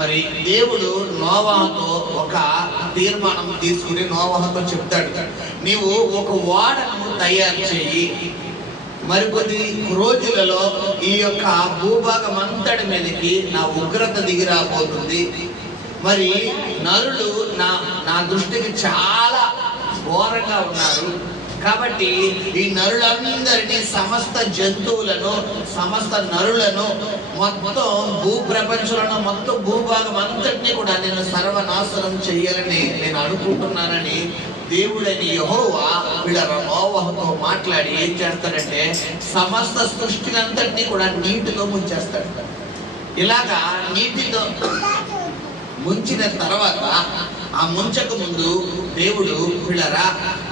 మరి దేవుడు నోవాహుతో ఒక తీర్మానం తీసుకుని నోవాహుతో చెప్తాడు, నీవు ఒక ఓడను తయారు చేయి, మరికొద్ది రోజులలో ఈ యొక్క భూభాగం అంతటి మీదకి నా ఉగ్రత దిగి రాబోతుంది. మరి నరులు నా దృష్టికి చాలా ఘోరంగా ఉన్నారు. కాబట్టి ఈ నరులందరినీ, సమస్త జంతువులను, సమస్త నరులను, మొత్తం భూప్రపంచంలో మొత్తం భూభాగం అంతటినీ కూడా నేను సర్వనాశనం చెయ్యాలని నేను అనుకుంటున్నానని దేవుడని యెహోవా వీళ్ళ నోవహుతో మాట్లాడి ఏం చేస్తాడంటే సమస్త సృష్టిని అంతటినీ కూడా నీటిలో ముంచేస్తాడు. ఇలాగా నీటిలో ముంచిన తర్వాత, ఆ ముంచక ముందు దేవుడు పిల్లరా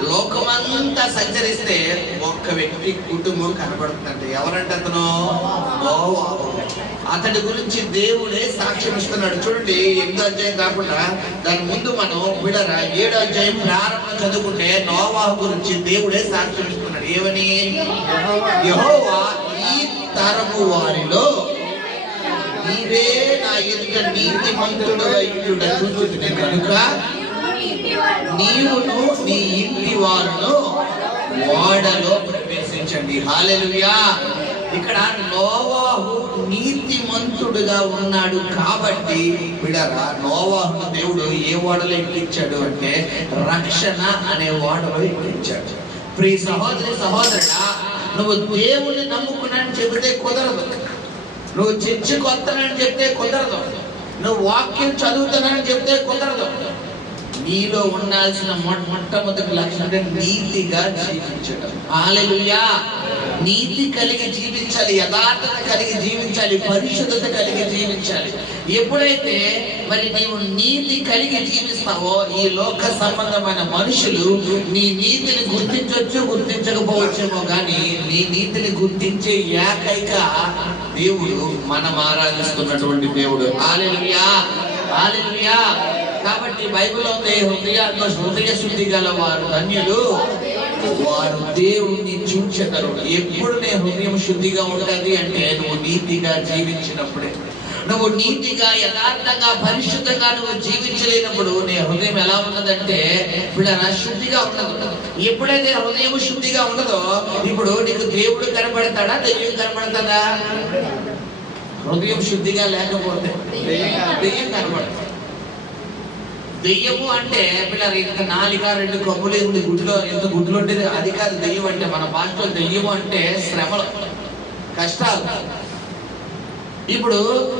లోకమంతా సంచరిస్తే ఒక్క వ్యక్తి కుటుంబం కనబడుతుందంటే ఎవరంటే అతను నోవాహు. అతడి గురించి దేవుడే సాక్ష్యం ఇస్తున్నాడు. చూడండి, 8వ అధ్యాయం కాకుండా దాని ముందు మనం పిల్లరా 7వ అధ్యాయం ప్రారంభం చదువుకుంటే నోవాహు గురించి దేవుడే సాక్ష్యం ఇస్తున్నాడు. ఏమని? యెహోవా ఈ తరము వారిలో నీవే నా ఎదుట నీతిమంతుడవై ఉండుట చూచుచున్న కనుక నీవును నీ ఇంటి వారును ఓడలో ప్రవేశించండి. హల్లెలూయా. ఇక్కడ నోవాహు నీతిమంతుడుగా ఉన్నాడు కాబట్టి బిడ్డరా నోవాహును దేవుడు ఏ ఓడలో ఎక్కించాడు అంటే రక్షణ అనే ఓడలో ఎక్కించాడు. ప్రియ సహోదరి సహోదరుడా, నువ్వు దేవుని నమ్ముకున్నానని చెబితే కుదరదు, నువ్వు చర్చికి వస్తానని చెప్తే కుదరదు, నువ్వు వాక్యం చదువుతానని చెప్తే కుదరదు. నీలో ఉండాల్సిన మొట్టమొదటి లక్షణం నీతిగా జీవించడం. హల్లెలూయా. నీతి కలిగి జీవించాలి, యథార్థత కలిగి జీవించాలి, పరిశుద్ధత కలిగి జీవించాలి. ఎప్పుడైతే మరి నీవు నీతి కలిగి జీవిస్తావో ఈ లోక సంబంధమైన మనుషులు నీ నీతిని గుర్తించవచ్చు, గుర్తించకపోవచ్చేమో, కానీ నీ నీతిని గుర్తించే ఏకైక దేవుడు మనం ఆరాధిస్తున్నటువంటి దేవుడు. హల్లెలూయా, హల్లెలూయా. కాబట్టి బైబిల్లో ఉంది, హృదయ శుద్ధి గల వారు ధన్యులు, వారు దేవుణ్ణి చూచెదరు. ఎప్పుడు నీ హృదయం శుద్ధిగా ఉంటుంది అంటే నువ్వు నీతిగా జీవించినప్పుడే. నువ్వు నీతిగా, యథార్థంగా, పరిశుద్ధంగా నువ్వు జీవించలేనప్పుడు నీ హృదయం ఎలా ఉన్నదంటే ఇప్పుడు శుద్ధిగా ఉండదు. ఎప్పుడైతే హృదయం శుద్ధిగా ఉండదో ఇప్పుడు నీకు దేవుడు కనబడతాడా, దెయ్యం కనబడతాడా? హృదయం శుద్ధిగా లేకపోతే దెయ్యం కనబడతాడు. దెయ్యము అంటే పిల్లలు ఇంత 4 కొమ్ములు ఉంది గుడ్లో, ఎంత గుడ్లు ఉండేది అది కాదు దెయ్యం అంటే. మన భాషలో దెయ్యము అంటే శ్రమలు, కష్టాలు. ఇప్పుడు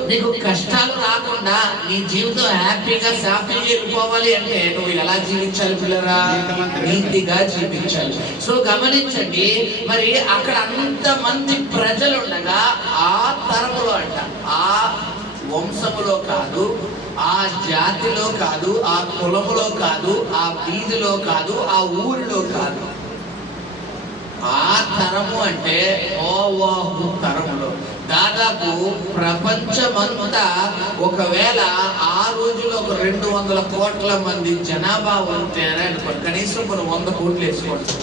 నీకు కష్టాలు రాకుండా నీ జీవితం హ్యాపీగా సాఫీగా వెళ్ళిపోవాలి అంటే నువ్వు ఎలా జీవించాలి పిల్లరా? నీతిగా జీవించాలి. సో గమనించండి, మరి అక్కడ అంతమంది ప్రజలు ఉండగా ఆ తరములో అంట, ఆ వంశములో కాదు, ఆ జాతిలో కాదు, ఆ కులములో కాదు, ఆ వీధిలో కాదు, ఆ ఊరిలో కాదు, ఆ తరము అంటే నోవాహు తరములో. దాదాపు ప్రపంచమంతా ఒకవేళ ఆ రోజులో ఒక 200 కోట్ల మంది జనాభా ఉంటే అనుకోండి, కనీసం మనం 100 కోట్లు వేసుకోండి.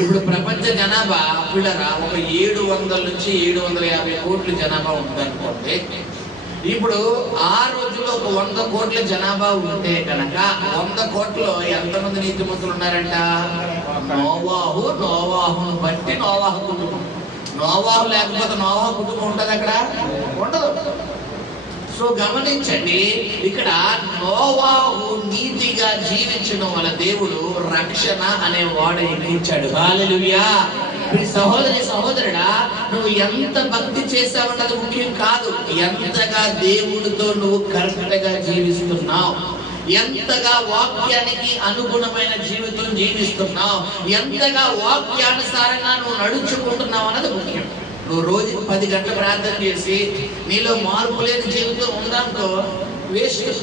ఇప్పుడు ప్రపంచ జనాభా పిల్లరా ఒక 700 నుంచి 750 కోట్ల జనాభా ఉంటుంది అనుకోండి. ఇప్పుడు ఆ రోజుల్లో ఒక 100 కోట్ల జనాభా ఉంటే కనుక 100 కోట్లలో ఎంతమంది నీతిమంతులు ఉన్నారంట? నోవాహును బట్టి నోవాహు కుటుంబం. నోవాహు లేకపోతే నోవాహు కుటుంబం ఉంటుంది అక్కడ? ఉండదు. సో గమనించండి, ఇక్కడ నోవాహు నీతిగా జీవించడం వల్ల దేవుడు రక్షణ అనే వాడు ఎక్కించాడు. హల్లెలూయా. సహోదరి సహోదరుడా, నువ్వు ఎంత భక్తి చేసావన్నది ముఖ్యం కాదు, ఎంతగా దేవుడితో నువ్వు కరెక్ట్ గా జీవిస్తున్నావు, ఎంతగా వాక్యానికి అనుగుణమైన జీవితం జీవిస్తున్నావు, ఎంతగా వాక్యానుసారంగా నువ్వు నడుచుకుంటున్నావు అన్నది ముఖ్యం. నువ్వు రోజుకి 10 గంటలు ప్రార్థన చేసి నీలో మార్పు లేని జీవితం ఉందనుకో వేస్ట్.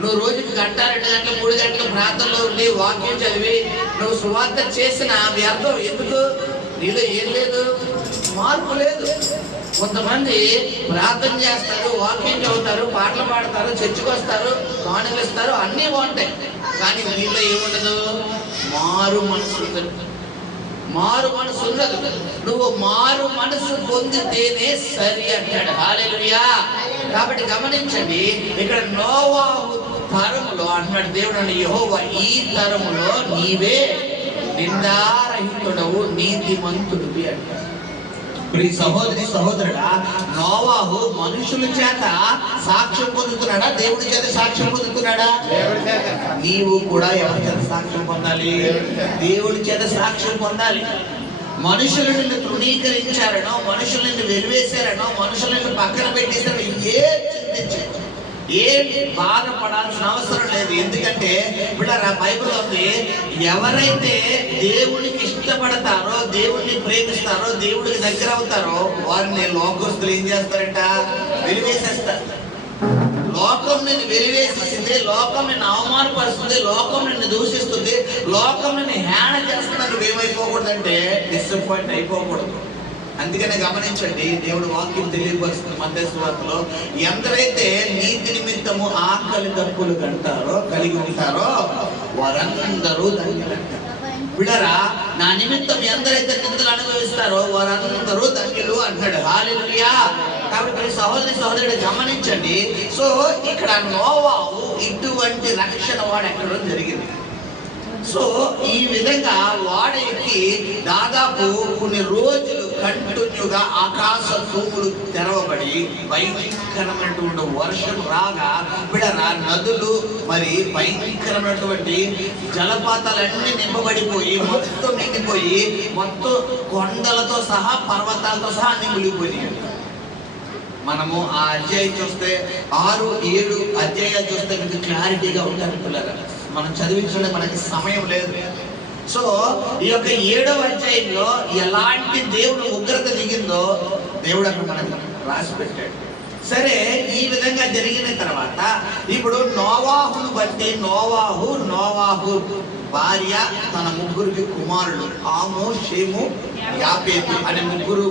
నువ్వు రోజుకి 1 గంట 2 గంటలు 3 గంటలు ప్రార్థనలో ఉండి వాక్యం చదివి నువ్వు సువార్త చేసిన వ్యర్థం. ఎందుకు? నీలో ఏం లేదు, మార్పు లేదు. కొంతమంది ప్రార్థన చేస్తారు, వాక్యం చదువుతారు, పాటలు పాడతారు, చర్చికి వస్తారు, కానుకలు ఇస్తారు, అన్నీ బాగుంటాయి, కానీ వీళ్ళలో ఏముండదు, మారు మనసు. మారు మనసు ఉండదు. నువ్వు మారు మనసు పొందితేనే సరి అంటాడు. హల్లెలూయా. కాబట్టి గమనించండి, ఇక్కడ నోవాహు తరములో అంటున్నాడు దేవుడు, యెహోవా ఈ తరములో నీవే నిందారహితుడవు నీతిమంతుడివి అంటాడు. ప్రియ సహోదరి సహోదరుడా, నోవాహు మనుషుల చేత సాక్ష్యం పొందుతున్నాడా, దేవుడి చేత సాక్ష్యం పొందుతున్నాడా? నీవు కూడా ఎవరి చేత సాక్ష్యం పొందాలి? దేవుడి చేత సాక్ష్యం పొందాలి. మనుషులు నిన్ను తృణీకరించారనో, మనుషులు నిన్ను వెలివేశారనో, మనుషులు నిన్ను పక్కన పెట్టేశారో ఏం చింతించు, ఏం బాధపడాల్సిన అవసరం లేదు. ఎందుకంటే బిడ్డలారా, బైబిల్ ఉంది, ఎవరైతే దేవునికి ఇష్టపడతారో, దేవుడిని ప్రేమిస్తారో, దేవుడికి దగ్గర అవుతారో వారిని లోకస్తులు ఏం చేస్తారంట? వెలివేసేస్తారు. లోకం నిన్ను వెలివేసేసింది, లోకం నిన్ను అవమానపరుస్తుంది, లోకం నిన్ను దూషిస్తుంది, లోకం నిన్ను హేళన చేస్తున్నా నువ్వేమైపోకూడదంటే డిసప్పాయింట్ అయిపోకూడదు. అందుకనే గమనించండి, దేవుడు వాక్యం తెలియపరుస్తుంది మత్తయి సువార్తలో, ఎందరైతే నీతి నిమిత్తము ఆకలి దప్పులు కలిగి ఉంటారో వారందరూ ధన్యులంటారు. బిడ్డలారా, నా నిమిత్తం ఎందరైతే నిందలు అనుభవిస్తారో వారందరూ ధన్యులు అంటాడు. హల్లెలూయా. కాబట్టి సహోదరి సహోదరుడు గమనించండి. సో ఇక్కడ నోవాహు ఇటువంటి రక్షణ వాడు ఎక్కడం జరిగింది. సో ఈ విధంగా వాడ ఎక్కి దాదాపు కొన్ని రోజులు కంటిన్యూగా ఆకాశ తూములు తెరవబడి భయంకరమైనటువంటి వర్షం రాగా బిడరా నదులు మరి భయంకరమైనటువంటి జలపాతాలన్నీ నింపబడిపోయి మొత్తం నిండిపోయి మొత్తం కొండలతో సహా పర్వతాలతో సహా అన్ని మునిగిపోయినాయి. మనము ఆ అధ్యాయం చూస్తే 6-7 అధ్యాయాలు చూస్తే మీకు క్లారిటీగా ఉంటారు పిల్లలు. మనం చదివించడం మనకి సమయం లేదు. సో ఈ యొక్క 7వ అధ్యాయంలో ఎలాంటి దేవుడు ఉగ్రత దిగిందో దేవుడు అక్కడ మనకు రాసి పెట్టాడు. సరే, ఈ విధంగా జరిగిన తర్వాత ఇప్పుడు నోవాహును బట్టి నోవాహు భార్య తన ముగ్గురికి కుమారులు, ఆము, షేము, యాపేతు అనే ముగ్గురు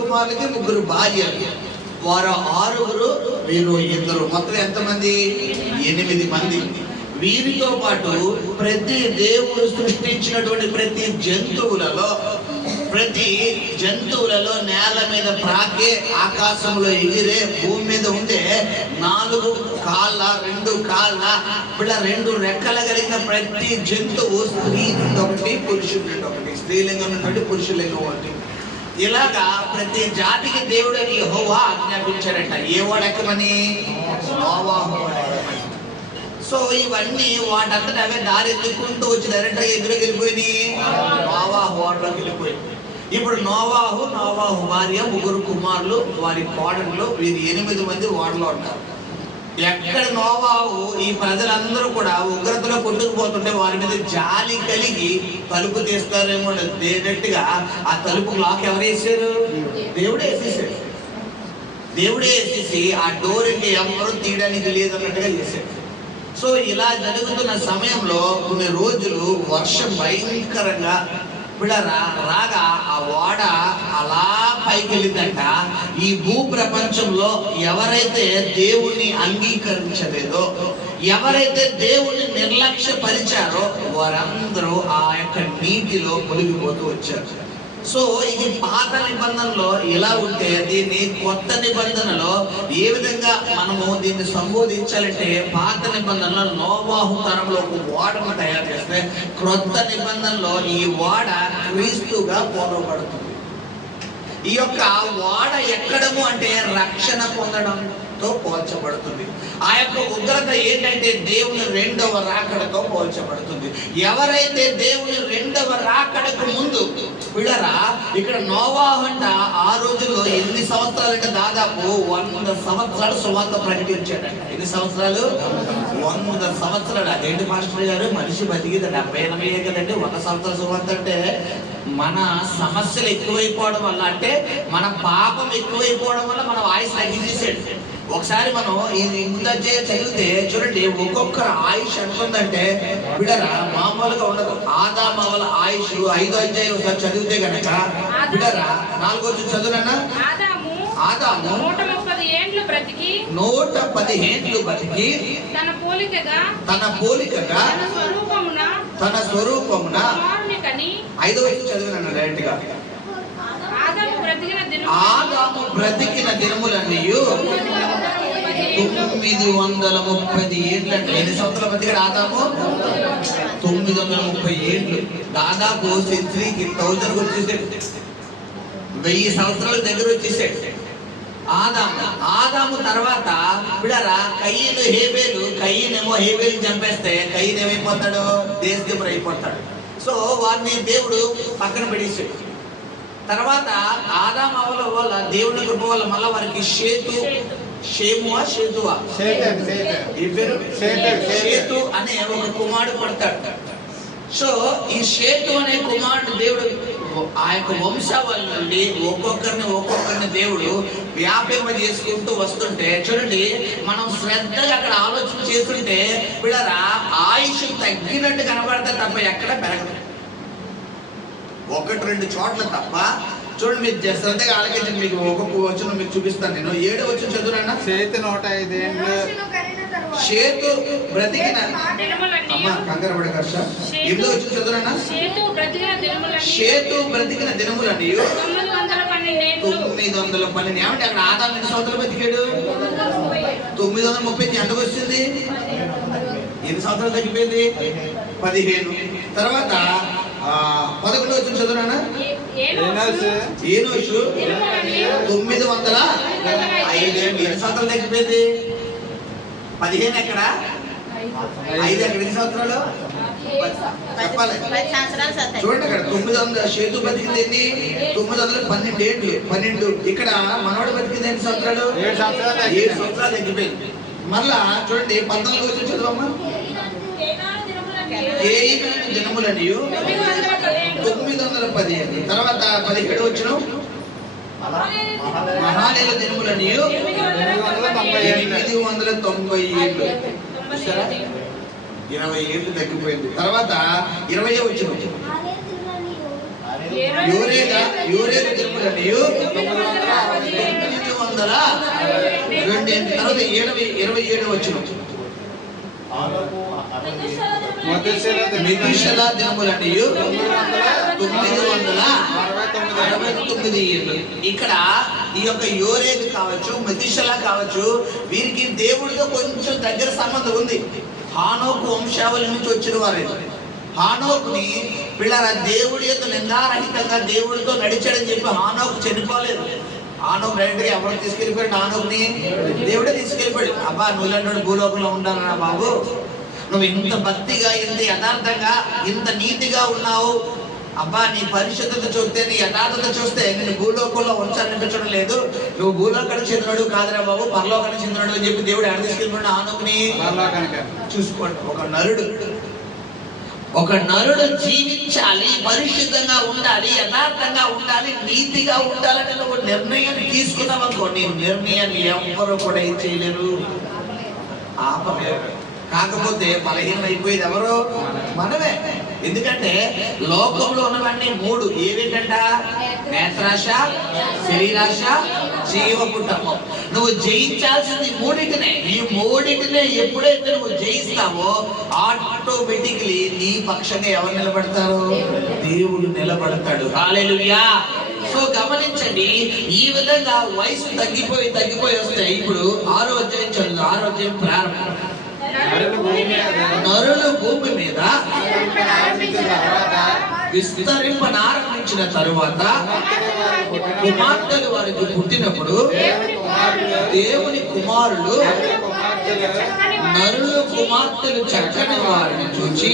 కుమారులకి 3 భార్యలు. వారు 6, వీరు 2. మొత్తం ఎంతమంది? 8 మంది. వీరితో పాటు ప్రతి దేవుడు సృష్టించినటువంటి ప్రతి జంతువులలో నేల మీద ప్రాకే, ఆకాశంలో ఎగిరే, భూమి మీద ఉండే 4 కాళ్ళ 2 కాళ్ళ 2 రెక్కలు కలిగిన ప్రతి జంతువు స్త్రీ నుండి ఒకటి, పురుషుడి నుండి ఒకటి, స్త్రీలింగం నుండి పురుషులింగం ఒకటి. ఇలాగా ప్రతి జాతికి దేవుడు యెహోవా ఆజ్ఞాపించారంట. ఏ వాడెక్కమని? నోవాహు వాడెక్కమని. సో ఇవన్నీ వాటంతట అవే దారి ఎత్తుకుంటూ వచ్చి డైరెక్ట్గా ఎదురుకి వెళ్ళిపోయినాయి, నోవాహు వాడలోకి వెళ్ళిపోయింది. ఇప్పుడు నోవాహు భార్య, 3 కుమారులు, వారి కోడళ్ళు, వీరు 8 మంది వాడలో ఉంటారు. ఎక్కడ నోవాహు ఈ ప్రజలందరూ కూడా ఉగ్రతలో కొట్టుకుపోతుంటే వారి మీద జాలి కలిగి తలుపు తీస్తారేమో డైరెక్ట్గా ఆ తలుపు లాక్ ఎవరు వేసారు? దేవుడే వేసేసి ఆ డోర్ ఇంటి ఎవరు తీయడానికి లేదన్నట్టుగా చేశాడు. సో ఇలా జరుగుతున్న సమయంలో కొన్ని రోజులు వర్షం భయంకరంగా రాగా ఆ ఓడ అలా పైకి వెళ్ళిందంట. ఈ భూ ప్రపంచంలో ఎవరైతే దేవుణ్ణి అంగీకరించలేదో, ఎవరైతే దేవుణ్ణి నిర్లక్ష్యపరిచారో వారందరూ ఆ యొక్క నీటిలో మునిగిపోతూ వచ్చారు. సో ఇది పాత నిబంధనలో ఎలా ఉంటే దీన్ని కొత్త నిబంధనలో ఏ విధంగా మనము దీన్ని సంబోధించాలంటే, పాత నిబంధనలో నోవాహు తరంలో ఒక ఓడను తయారు చేస్తే క్రొత్త నిబంధనలో ఈ ఓడ క్రీస్తుగా పోలబడుతుంది. ఈ యొక్క ఓడ ఎక్కడము అంటే రక్షణ పొందడంతో పోల్చబడుతుంది. ఆ యొక్క ఉగ్రత ఏంటంటే దేవుని 2వ రాకడతో పోల్చబడుతుంది. ఎవరైతే దేవుని 2వ రాకడకు ముందు పిల్లరా ఇక్కడ నోవాహు అంట ఆ రోజుల్లో ఎన్ని సంవత్సరాలు అంటే దాదాపు 100 సంవత్సరాలు సువార్త ప్రకటించాడంట. ఎన్ని సంవత్సరాలు? 100 సంవత్సరాలు. అదేంటి మాస్టర్ గారు, మనిషి బతికింది 70-80 కదండి, 100 సంవత్సరాల సువార్త అంటే మన సమస్యలు ఎక్కువైపోవడం వల్ల, అంటే మన పాపం ఎక్కువైపోవడం వల్ల మన ఆయుష్ తగ్గించేసాడు. ఒకసారి మనం ఈ 8వ అధ్యాయం చదివితే చూడండి, ఒక్కొక్కరు ఆయుష్ ఎంత ఉందంటే బిడరా మామూలుగా ఉండదు. ఆదామవల ఆయుష్ 5వ అధ్యాయం ఒకసారి చదివితే గనక బిడరా 4వ చదువునన్నా, ఆదాము 110 ఏండ్లు బ్రతికి తన పోలికగా తన స్వరూపమున 5వ వచనం చదివినాను డైరెక్ట్ గా. ఆదాము బ్రతికిన దినములన్నీ 930 ఏళ్ళు. అంటే ఎన్ని సంవత్సరాలు బతికాడు ఆదాము? 930 ఏళ్ళు. దాదాపు సెంచరీకి 1000 వచ్చేసాడు. 1000 సంవత్సరాల దగ్గర వచ్చేసాడు ఆదాము తర్వాత బిడరా కయ్యను హేబేలు. కయ్యనేమో హేబేలు చంపేస్తే కయ్యను ఏమైపోతాడు? దేశదేవుడు అయిపోతాడు. సో వారిని దేవుడు పక్కన పెడేసాడు. తర్వాత ఆదాము అవ్వల వల్ల దేవుని కృప వల్ల మళ్ళీ వారికి షేతు అనే ఒక కుమారుడు పడతాడు. సో ఈ షేతు అనే కుమారుడు దేవుడు ఆ యొక్క వంశావళి నుండి ఒక్కొక్కరిని దేవుడు వ్యాపింప చేసుకుంటూ వస్తుంటే చూడండి, మనం శ్రద్ధగా అక్కడ ఆలోచన చేస్తుంటే వీళ్ళరా ఆయుష్ తగ్గినట్టు కనబడతా తప్ప ఎక్కడ పెరగదు. 1-2 చోట్ల తప్ప. చూడండి, మీరు శ్రద్ధగా ఆలోచించండి. మీకు ఒక్కొక్క వచనం మీకు చూపిస్తాను. నేను 7వ వచనం చదువునా. షేతు బ్రతికిన కంగారు పడే కర్ష 8వ వచనం చదువునా. షేతు బ్రతికిన దినములని 912. ఏమంటే అక్కడ ఆదాము ఎన్ని సంవత్సరాలు బతికాడు? 930. ఎంతకు వచ్చింది? ఎన్ని సంవత్సరాలు తగ్గిపోయింది? 15. తర్వాత 11వ వచనం చదువునా. ఏనోషు 905. ఎన్ని సంవత్సరాలు తగ్గిపోయింది? 15 ఎక్కడ? 5 ఎక్కడ? ఎన్ని సంవత్సరాలు చెప్పాలి? చూడండి, అక్కడ 900 షేతు బతికింది ఎన్ని? 912 ఏళ్ళు. 12. ఇక్కడ మనవాడు బతికింది ఎన్ని సంవత్సరాలు? 7 సంవత్సరాలు తగ్గిపోయింది. మళ్ళా చూడండి 14వ వచనం చదువమ్మా. దినములని 915. తర్వాత 17వ వచనం మహానేల దినములని 890 ఏళ్ళు. 20 ఏళ్ళు తగ్గిపోయింది. తర్వాత 20వ వచనం యోరేలు దినములని 902. తర్వాత 27వ వచనం మెతూషెల దినములని 969 ఏళ్ళు. ఇక్కడ ఈ యొక్క యోరేదు కావచ్చు, మెతూషెల కావచ్చు, వీరికి దేవుడితో కొంచెం దగ్గర సంబంధం ఉంది. హానోకు వంశావళి నుంచి వచ్చిన వారే. హానోకుని పిల్లల దేవుడి యొక్క నిందారహితంగా దేవుడితో నడిచాడని చెప్పి హానోకు చనిపోలేదు. హానోకు డైరెక్ట్ గా ఎవరు తీసుకెళ్ళిపోయాడు? హానోకుని దేవుడే తీసుకెళ్ళిపోయాడు. అబ్బా నువ్వు భూలోకంలో ఉండాలన్నా బాబు, నువ్వు ఇంత భక్తిగా, ఇంత యథార్థంగా, ఇంత నీతిగా ఉన్నావు. అబ్బా నీ పరిశుద్ధత చూస్తే, నీ యథార్థత చూస్తే నేను భూలోకంలో ఉంచాలనిపించడం లేదు. నువ్వు భూలోకానికి చెందినడు కాదురా బాబు, పరలోకానికి చెందినడు అని చెప్పి దేవుడు ఎక్కడ తీసుకెళ్ళిపోయాడు? హానోకుని చూసుకోండి. ఒక నరుడు జీవించాలి, పరిశుద్ధంగా ఉండాలి, యథార్థంగా ఉండాలి, నీతిగా ఉండాలని నువ్వు నిర్ణయాన్ని తీసుకున్నావు అనుకో, నీ నిర్ణయాన్ని ఎవరు కూడా ఏం చేయలేరు, ఆపలేరు. కాకపోతే బలహీనం అయిపోయేది ఎవరు? మనమే. ఎందుకంటే లోకంలో ఉన్నవన్నీ 3 ఏవేంటంట? నేత్రాశ, శరీరాశ, జీవపుటము. నువ్వు జయించాల్సింది 3టినే. ఈ 3టినే ఎప్పుడైతే నువ్వు జయిస్తావో ఆటోమేటిక్లీ నీ పక్షంగా ఎవరు నిలబడతారు? దేవుడు నిలబడతాడు. హల్లెలూయా. సో గమనించండి, ఈ విధంగా వయసు తగ్గిపోయి వస్తే ఇప్పుడు 6వ అధ్యాయం చదువు. 6వ అధ్యాయం ప్రారంభం. నరులు భూమి మీద విస్తరింపనారంభించిన తరువాత కుమార్తెలు వారికి పుట్టినప్పుడు దేవుని కుమారులు నరులు కుమార్తెలు చక్కని వారిని చూచి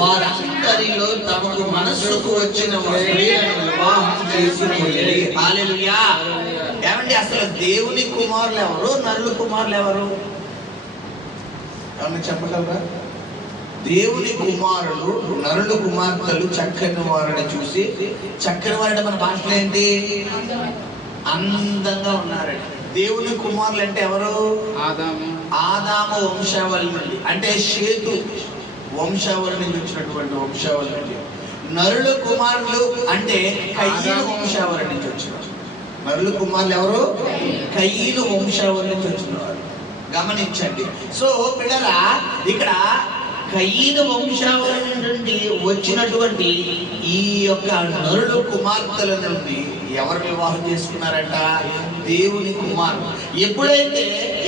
వారందరిలో తమకు మనస్సుకు వచ్చిన స్త్రీలను వివాహం చేసుకునేది. హల్లెలూయా. ఏమండి, అసలు దేవుని కుమారులు ఎవరు? నరుల కుమారులు ఎవరు? ఏమన్నా చెప్పగలరా? దేవుని కుమారులు నరుల కుమార్తెలు చక్కని వారిని చూసి, చక్కని వారంటే మన భాషలో ఏంటి? అందంగా ఉన్నారండి. దేవుని కుమారులు అంటే ఎవరు? ఆదాము వంశావళి నుండి, అంటే షేతు వంశావళి నుంచి వచ్చినటువంటి వంశావళి నుండి. నరుల కుమారులు అంటే కయ్యను వంశావళి నుంచి వచ్చినారు. నరుల కుమారులు ఎవరు? కయ్యను వంశావళి నుంచి వచ్చినవారు. గమనించండి. సో పిల్లల ఇక్కడ కయీను వంశావళి నుండి వచ్చినటువంటి ఈ యొక్క నరుడు కుమార్తెల నుండి ఎవరు వివాహం చేసుకున్నారంట? దేవుని కుమారుడు. ఎప్పుడైతే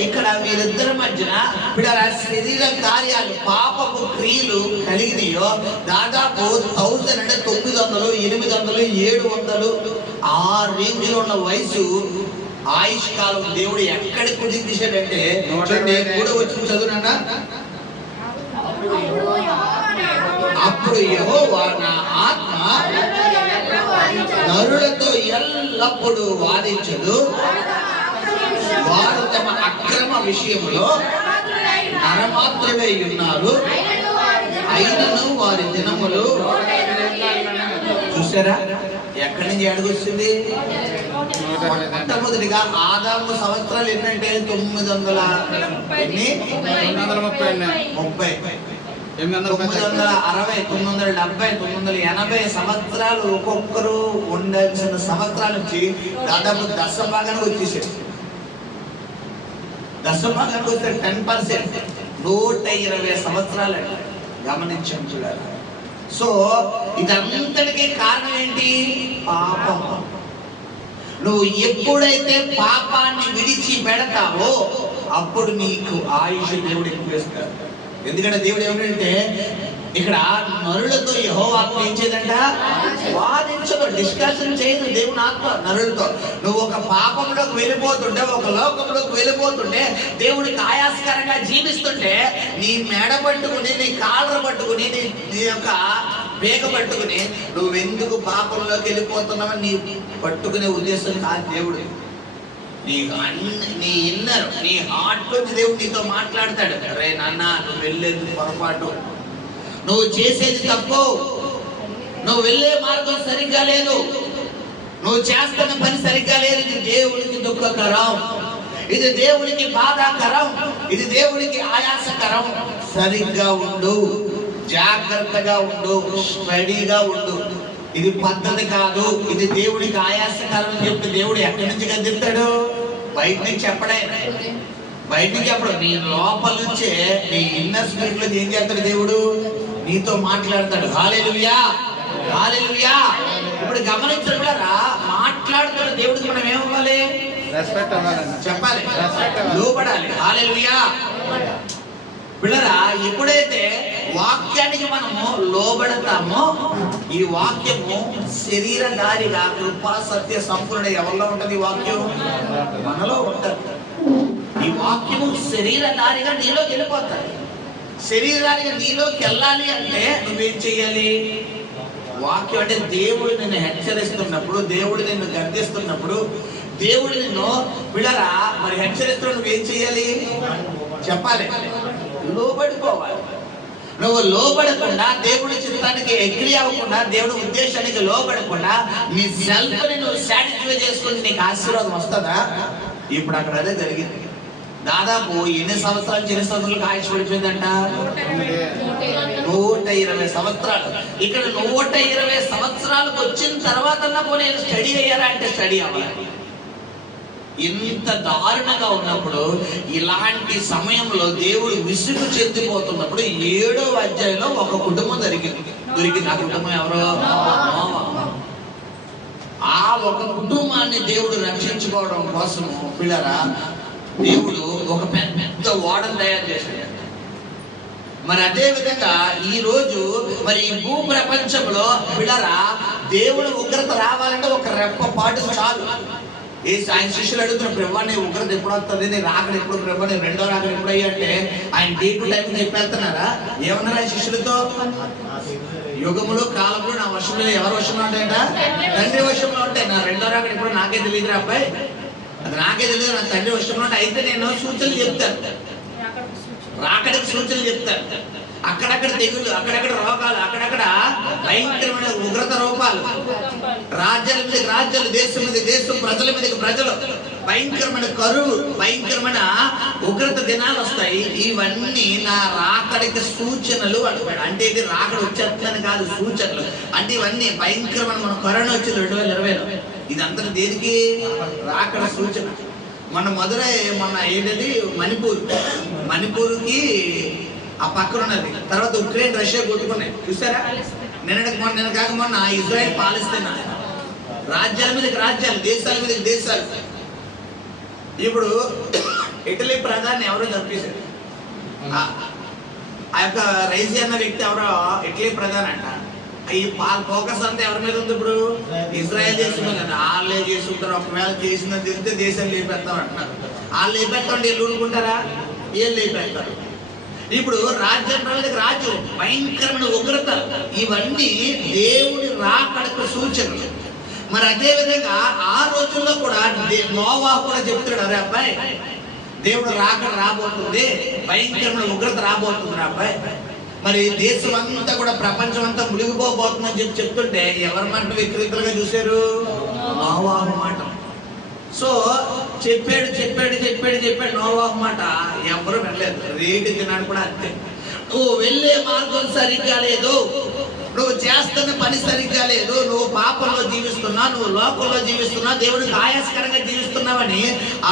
ఇక్కడ వీరిద్దరి మధ్యన శరీర కార్యాలు, పాపపు క్రియలు కలిగినాయో, దాదాపు 1000 అంటే 900, 800, 700 ఆ రేంజ్ లో ఉన్న వయసు, ఆయుష్ కాలం దేవుడు ఎక్కడికి కుదించాడంటే, కూడా వచ్చి చదువునా, అప్పుడు యెహోవా నా ఆత్మ నరులతో ఎల్లప్పుడూ వాదించదు, వారు తమ అక్రమ విషయంలో నరమాత్రులై ఉన్నారు, అయినను వారి దినములు. చూసారా ఎక్కడి నుంచి అడుగొస్తుంది? మొట్టమొదటిగా ఆదాము సంవత్సరాలు ఏంటంటే 930, 960, 970, 980 సంవత్సరాలు ఒక్కొక్కరు ఉండాల్సిన సంవత్సరాల నుంచి దాదాపు దశభాగానికి వచ్చేసాడు. దశభాగానికి వస్తే 10%, 120 సంవత్సరాలు గమనించాం చూడాలి. సో ఇదంతటికీ కారణం ఏంటి? పాపం. నువ్వు ఎప్పుడైతే పాపాన్ని విడిచి పెడతావో అప్పుడు నీకు ఆయుష్ దేవుడు ఎక్కువ ఇస్తాడు. ఎందుకంటే దేవుడు ఏమిటంటే ఇక్కడ నరులతో యెహోవా ఆత్మ ఏం చేయదంట? వాదించదు, డిస్కషన్ చేయదు దేవుని ఆత్మ నరులతో. నువ్వు ఒక పాపంలోకి వెళ్ళిపోతుంటే, ఒక లోకంలోకి వెళ్ళిపోతుంటే, దేవుడికి ఆయాస్కరంగా జీవిస్తుంటే, నీ మెడ పట్టుకుని, నీ కాళ్ళ పట్టుకుని, నీ యొక్క వేగ పట్టుకుని నువ్వెందుకు పాపంలోకి వెళ్ళిపోతున్నావని నీ పట్టుకునే ఉద్దేశం కాదు దేవుడు. నీ ఇన్నర్, నీ హార్ట్ నుంచి దేవుడు నీతో మాట్లాడతాడు. అరే నాన్న, నువ్వు వెళ్ళేది పొరపాటు, నువ్వు చేసేది తప్పు, నువ్వు వెళ్ళే మార్గం సరిగ్గా లేదు, నువ్వు చేస్తున్న పని సరిగ్గా లేదు, ఇది దేవుడికి దుఃఖకరం, ఇది దేవుడికి బాధాకరం, ఇది దేవుడికి ఆయాసకరం. సరిగ్గా ఉండు, జాగ్రత్తగా ఉండు, స్టడీగా ఉండు. ఇది పద్ధతి కాదు, ఇది దేవుడికి ఆయాసకరం అని చెప్పి దేవుడు ఎక్కడి నుంచి గద్దిస్తాడు? బయట నుంచి చెప్పడే, బయట నుంచి చెప్పడు. నీ లోపల నుంచే, నీ ఇన్నర్ స్పిరిట్ లో ఏం చేస్తాడు? దేవుడు నీతో మాట్లాడతాడు. హల్లెలూయా, హల్లెలూయా. ఇప్పుడు గమనించగలరా, మాట్లాడుతున్న దేవుడికి మనం ఏమవ్వాలి? చెప్పాలి, లోబడాలి. హల్లెలూయా. పిల్లరా, ఎప్పుడైతే వాక్యానికి మనము లోబడతామో, ఈ వాక్యము శరీరధారిగా కృపా సత్య సంపూర్ణ ఎవరిలో ఉంటది? ఈ వాక్యం మనలో ఉంటది. ఈ వాక్యము శరీరధారిగా నీలోకి వెళ్ళిపోతాయి. శరీరానికి నీలోకి వెళ్ళాలి అంటే నువ్వేం చెయ్యాలి? వాక్యం అంటే దేవుడు నిన్ను హెచ్చరిస్తున్నప్పుడు, దేవుడు నిన్ను గద్దిస్తున్నప్పుడు, దేవుడు నిన్ను పిల్లరా మరి హెచ్చరిస్తున్నప్పుడు నువ్వేం చెయ్యాలి? చెప్పాలి, లోబడిపోవాలి. నువ్వు లోబడకుండా, దేవుడి చిత్తానికి అగ్రీ అవ్వకుండా, దేవుడి ఉద్దేశానికి లోబడకుండా నీ సెల్ఫ్ ని నువ్వు సాటిస్ఫై చేసుకుని నీకు ఆశీర్వాదం వస్తుందా? ఇప్పుడు అక్కడ అదే జరిగింది. దాదాపు ఎన్ని సంవత్సరాలకు ఆయుష్ పడిపోయిందంట? 120 సంవత్సరాలు. ఇక్కడ 120 సంవత్సరాలకు వచ్చిన తర్వాత పోనీ స్టడీ అయ్యారా అంటే స్టడీ అవ్వాలి. ఇంత దారుణంగా ఉన్నప్పుడు, ఇలాంటి సమయంలో దేవుడు విసుగు చెందిపోతున్నప్పుడు 7వ అధ్యాయంలో ఒక కుటుంబం దొరికింది. ఆ కుటుంబం ఎవరో? ఆ ఒక కుటుంబాన్ని దేవుడు రక్షించుకోవడం కోసం పిల్లరా దేవుడు ఒక పెద్ద ఓడను తయారు చేశాడు. మరి అదే విధంగా ఈ రోజు మరి ఈ భూ ప్రపంచంలో పిల్లరా దేవుడు ఉగ్రత రావాలంటే ఒక రెప్పపాటు చాలు. ఆయన శిష్యులు అడుగుతున్న, ప్రభా నీ ఉగ్రత ఎప్పుడు వస్తుంది, నీ రాకడ ఎప్పుడు, ప్రభా నీ రెండో రాకడ ఎప్పుడు అయ్యా అంటే ఆయన డే టు టైం చెప్పేస్తున్నారా? ఏమన్నారా ఆయన శిష్యులతో? యుగములు కాలంలో నా వర్షంలో ఎవరి వర్షంలో ఉంటాయంట? తండ్రి వర్షంలో ఉంటాయి. నా రెండో రాకడ ఎప్పుడు నాకే తెలియదురా అబ్బాయి, అది నాకే తెలియదు, నా తండ్రి వర్షంలో ఉంటాయి. అయితే నేను సూచనలు చెప్తాను, రాకడికి సూచనలు చెప్తాను. అక్కడక్కడ తెగులు, అక్కడక్కడ రోగాలు, అక్కడక్కడ భయంకరమైన ఉగ్రత రూపాలు, రాజ్యాల మీద రాజ్యాలు, దేశం మీద దేశం, ప్రజల మీద ప్రజలు, భయంకరమైన కరువు, భయంకరమైన ఉగ్రత దినాలు వస్తాయి. ఇవన్నీ నా రాకడికి సూచనలు అంటాడు. అంటే ఇది రాకడ వచ్చేస్తుందని కాదు, సూచనలు. అంటే ఇవన్నీ భయంకరమైన, మన కరోనా వచ్చింది 2020లో, ఇదంతా దేనికి? రాకడ సూచన. మన మధురై, మన ఏంటది మణిపూర్కి ఆ పక్కన ఉన్నది. తర్వాత ఉక్రెయిన్ రష్యా కొట్టుకున్నాయి చూసారా. నిన్న కాక మొన్న ఇజ్రాయెల్ పాలస్తీనా, రాజ్యాల మీదకి రాజ్యాలు, దేశాల మీదకి దేశాలు. ఇప్పుడు ఇటలీ ప్రధాని ఎవరో చంపేశారు. ఆ యొక్క రైజీ అన్న వ్యక్తి ఎవరో ఇటలీ ప్రధాని అంట. ఈ ఫోకస్ అంతా ఎవరి మీద ఉంది ఇప్పుడు? ఇజ్రాయెల్ దేశం మీద. వాళ్ళే చేసుకుంటారు. ఒకవేళ చేసిందని తెలిస్తే దేశాలు లేపెడతాం అంటున్నారు. వాళ్ళు లేపెడతాండి వీళ్ళు ఊరుకుంటారా? వీళ్ళు లేపెడతారు. ఇప్పుడు రాజ్యాంగానికి రాజ్యం, భయంకరమైన ఉగ్రత, ఇవన్నీ దేవుడి రాకడకు సూచనలు. మరి అదే విధంగా ఆ రోజుల్లో కూడా నోవాహు కూడా చెప్తున్నాడు, అరే అబ్బాయి దేవుడు రాకడ రాబోతుంది, భయంకరమైన ఉగ్రత రాబోతుంది అబ్బాయి. మరి దేశం అంతా కూడా ప్రపంచం అంతా మునిగిపోబోతుందని చెప్తుంటే ఎవరి మాట వికృతులుగా చూశారు? నోవాహు మాట. సో చెప్పాడు నోవాహు మాట ఎవరు వెళ్ళలేదు. రేటు దినాడు కూడా అంతే. నువ్వు వెళ్ళే మార్గం సరిగ్గా లేదు, నువ్వు చేస్తున్న పని సరిగ్గా లేదు, నువ్వు పాపంలో జీవిస్తున్నావు, నువ్వు లోకంలో జీవిస్తున్నావు, దేవుడికి ఆయాస్కరంగా జీవిస్తున్నావని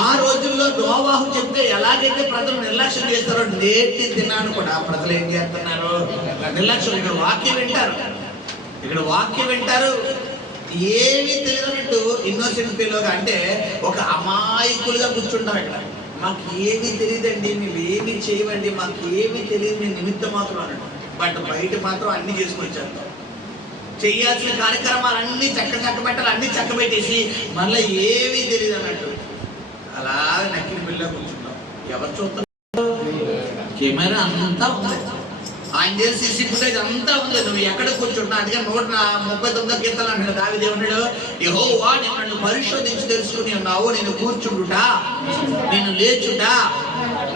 ఆ రోజుల్లో నోవాహు చెప్తే ఎలాగైతే ప్రజలు నిర్లక్ష్యం చేస్తారో నేటి దినాన్ని కూడా ప్రజలు ఏం చేస్తున్నారు? నిర్లక్ష్యం. ఇక్కడ వాక్యం వింటారు, ఏమీ తెలియనట్టు ఇన్నోసెంట్ పిల్లగా, అంటే ఒక అమాయకులుగా కూర్చుంటాం. ఇక్కడ మాకు ఏమీ తెలియదండి, మేము ఏమీ చేయవండి, మాకు ఏమీ తెలియదు, మేము నిమిత్తం మాత్రం అన్నట్టు. బట్ బయట మాత్రం అన్ని చేసుకొని వచ్చేస్తాం. చేయాల్సిన కార్యక్రమాలు అన్ని చక్క పెట్టాలి, అన్ని చక్క పెట్టేసి మళ్ళీ ఏమీ తెలియదు అన్నట్టు అలా నక్కిన పిల్ల కూర్చుంటాం. ఎవరు చూస్తారు? కెమెరా అంతా ఉంది, ఆయన చేసి సీసీ ఫుటేజ్ అంతా ఉంది. నువ్వు ఎక్కడ కూర్చుంటున్నా? అందుకే 139 కీర్తనలు అంటాడు దావీదు. ఏమన్నాడు? యెహోవా నన్ను పరిశోధించి తెలుసుకుని ఉన్నావు, నేను కూర్చుండుట, నేను లేచుట,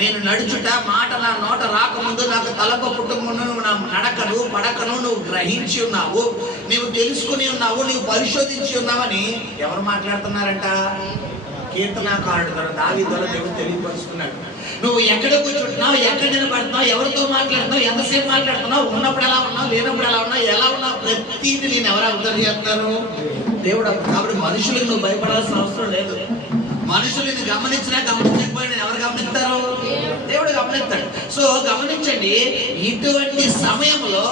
నేను నడుచుట, మాట నా నోట రాకముందు నాకు తలప పుట్టకముందు నువ్వు నా నడకను పడకను నువ్వు గ్రహించి ఉన్నావు, నీవు తెలుసుకుని ఉన్నావు, నీవు పరిశోధించి ఉన్నావని ఎవరు మాట్లాడుతున్నారంట? కీర్తనాకారుడు ద్వారా దావీదు ద్వారా దేవుడు తెలియపరుచుకున్నాడు. నువ్వు ఎక్కడ కూర్చుంటున్నావు, ఎక్కడ నిలబడుతున్నావు, ఎవరితో మాట్లాడుతున్నావు, ఎంతసేపు మాట్లాడుతున్నావు, ఉన్నప్పుడు ఎలా ఉన్నావు, లేనప్పుడు ఎలా ఉన్నావు, ఎలా ఉన్నావు, ప్రతిదీ నేను ఎవరు అర్థం చేస్తారు? దేవుడు. కాబట్టి మనుషులకు నువ్వు భయపడాల్సిన అవసరం లేదు. మనుషులను గమనించకపోయినా ఎవరు గమనిస్తారు? దేవుడు గమనిస్తాడు. సో గమనించండి, ఇటువంటి సమయంలో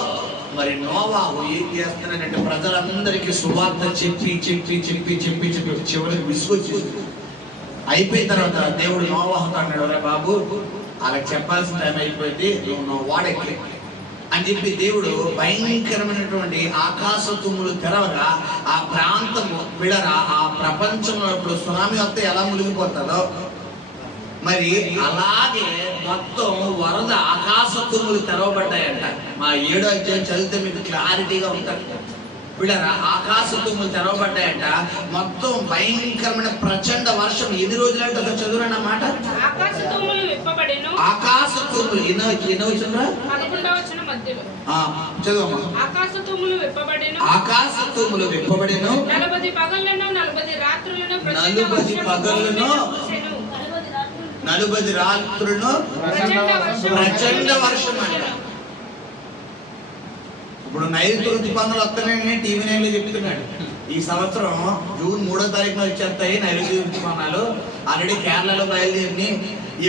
మరి నోవాహు ఏం చేస్తున్నాడంటే ప్రజలందరికీ సువార్త చెప్పి చివరికి విసుగొచ్చి అయిపోయిన తర్వాత దేవుడు నోవాహుతో అన్నాడు, రే బాబు వాళ్ళకి చెప్పాల్సిన టైం అయిపోయింది, నువ్వు వాడెక్కి అని చెప్పి దేవుడు భయంకరమైనటువంటి ఆకాశ తుమ్ములు తెరవగా ఆ ప్రాంతం విడరా, ఆ ప్రపంచంలో ఇప్పుడు సునామీ వస్తే ఎలా మునిగిపోతుందో మరి అలాగే మొత్తం వరద ఆకాశ తుమ్ములు తెరవబడ్డాయంట. మా 7వ అధ్యాయం చదివితే మీకు క్లారిటీగా ఉంటుంది. విడరా ఆకాశ తుమ్ములు తెరవబడ్డాయంట. మొత్తం భయంకరమైన ప్రచండ వర్షం. ఎన్ని రోజులంటే చదువురన్నమాట. ఆకాశ తుమ్ములు ఎన్నో వచ్చిందా? చదువు. ఆకాశ తుమ్ములు విప్పబడెను, 40 పగళ్లను 40 రాత్రులను ప్రచండ వర్షం అంట. ఇప్పుడు నైరుతి ఋతుపవనాలు వస్తున్నాయని టీవీ 9లో చెప్తున్నాడు. ఈ సంవత్సరం జూన్ 3వ తారీఖున వచ్చేస్తాయి నైరుతి ఋతుపవనాలు. ఆల్రెడీ కేరళలో బయలుదేరి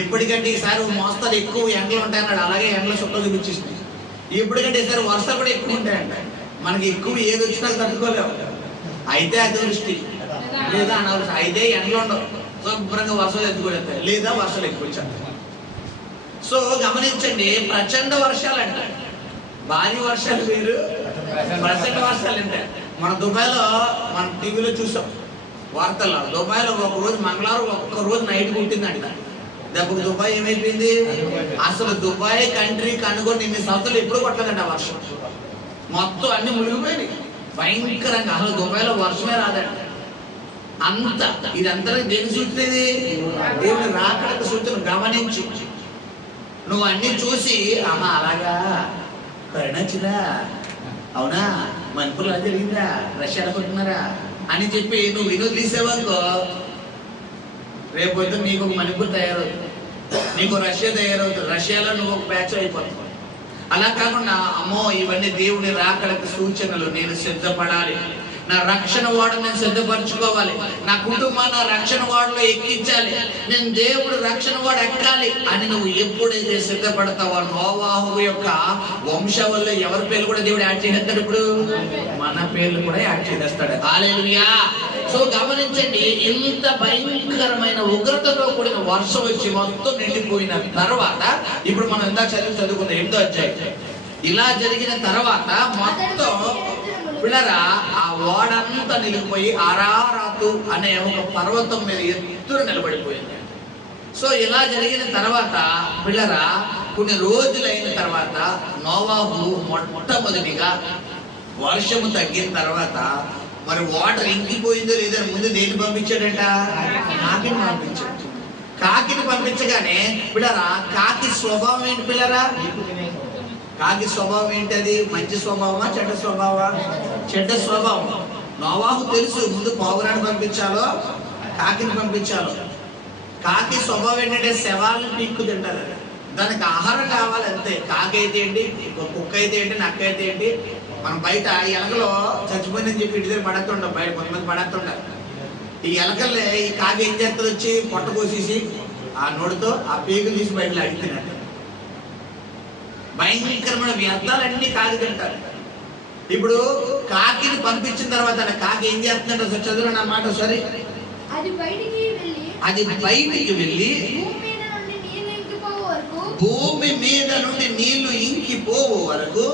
ఎప్పటికంటే ఈసారి మోస్తారు ఎక్కువ ఎండలు ఉంటాయన్నాడు. అలాగే ఎండలు చుట్టూ చూపించేసింది. ఎప్పటికంటే ఈసారి వర్షాలు కూడా ఎక్కువ ఉంటాయంట. మనకి ఎక్కువ ఏది వచ్చినా తట్టుకోలేవు. అయితే అతివృష్టి లేదా అనవసరం, అయితే ఎండలు ఉండవు, శుభ్రంగా వర్షాలు ఎత్తుకోలేస్తాయి, లేదా వర్షాలు ఎక్కువ వచ్చేస్తాయి. సో గమనించండి, ప్రచండ వర్షాలు అంట. భారీ వర్షాలు వేరు, ప్రచండ వర్షాలు అంటే మన దుబాయ్లో మనం టీవీలో చూసాం వార్తల్లో. దుబాయ్లో ఒకరోజు మంగళవారం ఒక్కరోజు నైట్ కుట్టిందంట. దెబ్బకు దుబాయ్ ఏమైపోయింది? అసలు దుబాయ్ కంట్రీ కనుగొని ఇన్ని సంవత్సరాలు ఎప్పుడు కొట్టలేదంట వర్షం. మొత్తం అన్ని మునిగిపోయినాయి భయంకరంగా. అసలు దుబాయ్లో వర్షమే రాదంట. అంత ఇదంతా దేని సూచన? ఇది దేవుని రాకడకు సూచన. గమనించు, నువ్వు అన్ని చూసి ఆహా అలాగా కరుణచ్చిరా, అవునా, మణిపూర్లో జరిగిందా, రష్యాలో కొట్టున్నారా అని చెప్పి నువ్వు వినోద్ తీసేవనుకో, రేపొద్దు నీకు ఒక మణిపూర్ తయారవుతుంది, నీకు రష్యా తయారవుతుంది, రష్యాలో నువ్వు ఒక బ్యాచ్ అయిపోతావు. అలా కాకుండా అమ్మో ఇవన్నీ దేవుని రాకడకు సూచనలు, నేను సిద్ధపడాలి, నా రక్షణ వాడను నేను సిద్ధపరచుకోవాలి, నా కుటుంబాన్ని నా రక్షణ వాడలో ఎక్కించాలి, నేను దేవుడు రక్షణ వాడు ఎక్కాలి అని నువ్వు ఎప్పుడైతే సిద్ధపడతావో నోవాహు యొక్క వంశంలో ఎవరి పేర్లు కూడా దేవుడు యాడ్ చేస్తాడు, ఇప్పుడు మన పేర్లు కూడా యాడ్ చేస్తాడు. హల్లెలూయా. సో గమనించండి, ఇంత భయంకరమైన ఉగ్రతతో కూడిన వర్షం వచ్చి మొత్తం నిండిపోయిన తర్వాత ఇప్పుడు మనం ఇందాక చదువుకున్నాం 8వ అధ్యాయం. ఇలా జరిగిన తర్వాత మొత్తం పిల్లరా ఆ ఓడంతా నిలిగిపోయి అరారాతు అనే ఒక పర్వతం మీద ఎత్తున నిలబడిపోయింది. సో ఇలా జరిగిన తర్వాత పిల్లరా కొన్ని రోజులైన తర్వాత నోవాహు మొట్టమొదటిగా వర్షము తగ్గిన తర్వాత మరి వాటర్ ఇంకిపోయిందో లేదో ముందు దేన్ని పంపించాడట? కాకిని పంపించాడు. కాకిని పంపించగానే పిల్లరా కాకి స్వభావం ఏంటి పిల్లరా? కాకి స్వభావం ఏంటది? మంచి స్వభావమా చెడ్డ స్వభావమా? చెడ్డ స్వభావం. నోవాహు తెలుసు ముందు పావురాన్ని పంపించాలో కాకిని పంపించాలో. కాకి స్వభావం ఏంటంటే శవాలను పీక్కు తింటారు, దానికి ఆహారం కావాలి అంతే. కాకి అయితే ఏంటి, కుక్క అయితే ఏంటి, నక్క అయితే ఏంటి. మనం బయట ఎలకలో చచ్చిపోయిందని చెప్పి ఇంటి దగ్గర పడేస్తుంటాం, బయట కొంతమంది పడేస్తుంటారు. ఈ ఎలకల్ని ఈ కాకి ఏం చేస్తుంది, వచ్చి పొట్ట కోసేసి ఆ నోటితో ఆ పీకులు తీసి బయటలో అడిగినట్టు భయంకరమైన వ్యర్థాలన్నీ కాకి తింటారు. ఇప్పుడు కాకిని పంపించిన తర్వాత కాకి ఏం చేస్తుందంటే ఒకసారి చదువు నా మాట సరే. అది బయటికి వెళ్ళి భూమి మీద నుండి నీళ్లు ఇంకిపోవు వరకు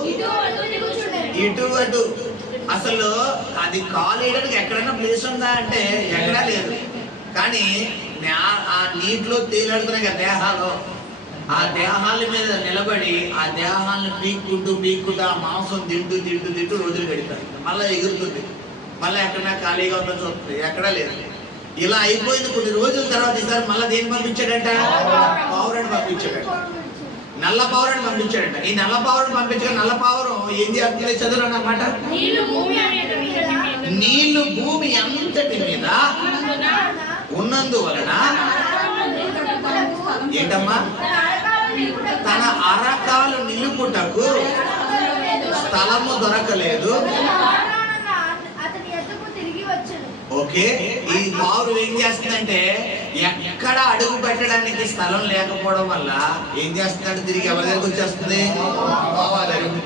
ఇటు అటు. అసలు అది కాలు వేయడానికి ఎక్కడైనా ప్లేస్ ఉందా అంటే ఎక్కడా లేదు. కానీ ఆ నీటిలో తేలాడుతున్నాయి కదా దేహాలు, ఆ దేహాల మీద నిలబడి ఆ దేహాలను పీక్కుంటూ ఆ మాంసం తింటూ రోజులు గడిపారు. మళ్ళీ ఎగురుతుంది, మళ్ళీ ఎక్కడైనా ఖాళీగా ఉందని చూస్తుంది, ఎక్కడా లేదు. ఇలా అయిపోయింది. కొన్ని రోజుల తర్వాత ఈసారి మళ్ళీ దేన్ని పంపించాడంట? పావురాన్ని పంపించాడంట. నల్ల పావురాన్ని పంపించాడంట. ఈ నల్ల పావురాన్ని పంపించగా నల్ల పావురం ఏం చేస్తుంది చదువు అన్నమాట. నీళ్లు భూమి అంతటి మీద ఉన్నందువలన ఏంటమ్మా తన అరకాలు నిలుపుటకు స్థలము దొరకలేదు. ఓకే, ఈ పావురం ఏం చేస్తుందంటే ఎక్కడ అడుగు పెట్టడానికి స్థలం లేకపోవడం వల్ల ఏం చేస్తుందంటే తిరిగి ఎవరి దగ్గరికి వచ్చేస్తుంది?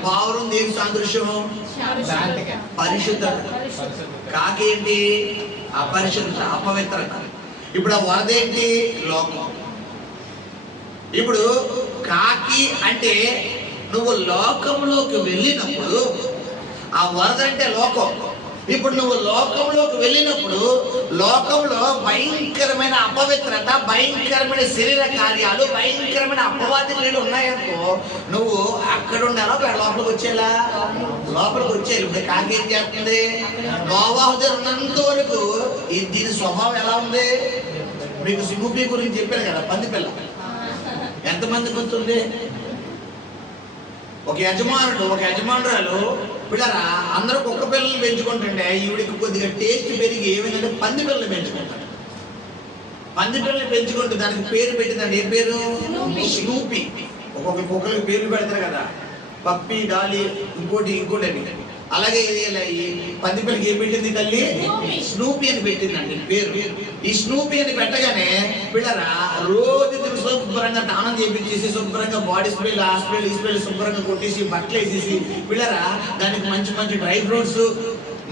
పావురం దేని సాదృశ్యం? పరిశుద్ధత. కాకి ఏంటి? అపరిశుద్ధత, అపవిత్రత. ఇప్పుడు ఆ వరద ఏంటి? లోకం. ఇప్పుడు కాకి అంటే నువ్వు లోకంలోకి వెళ్ళినప్పుడు, ఆ వరద అంటే లోకం. ఇప్పుడు నువ్వు లోకంలోకి వెళ్ళినప్పుడు లోకంలో భయంకరమైన అపవిత్రత, భయంకరమైన శరీర కార్యాలు, భయంకరమైన అపవాది నీళ్ళు ఉన్నాయనుకో, నువ్వు అక్కడ ఉండాలో లోపలికి వచ్చేలా లోపలికి వచ్చేయాలి. ఇప్పుడు కాకి ఏం చేస్తుంది? నోవాహు దగ్గర ఉన్నంత వరకు దీని స్వభావం ఎలా ఉంది? మీకు సింహపీ గురించి చెప్పారు కదా, పంది పిల్ల. ఎంతమంది గుర్తుంది? ఒక యజమానురాలు పిల్లరా అందరూ కుక్క పిల్లల్ని పెంచుకుంటుండే ఈవిడికి కొద్దిగా టేస్ట్ పెరిగి ఏమైందంటే పంది పిల్లలు పెంచుకుంటాడు. పంది పిల్లల్ని పెంచుకుంటూ దానికి పేరు పెట్టిందండి. ఏ పేరు? స్నూపీ. ఒక్కొక్క కుక్కలకి పేర్లు పెడతారు కదా, పప్పి, డాలి, ఇంకోటి అని. అలాగే ఈ పంది పిల్లకి ఏం పెట్టింది తల్లి? స్నూపీ అని పెట్టిందండి పేరు. ఈ స్నూపీ అని పెట్టగానే పిల్లరా రోజు శుభ్రంగా స్నానం చేయించేసి శుభ్రంగా బాడీ స్ప్రేలు, ఆ స్ప్రేలు, ఈ స్ప్రేలు శుభ్రంగా కొట్టేసి బట్టలు వేసేసి పిల్లరా దానికి మంచి డ్రై ఫ్రూట్స్,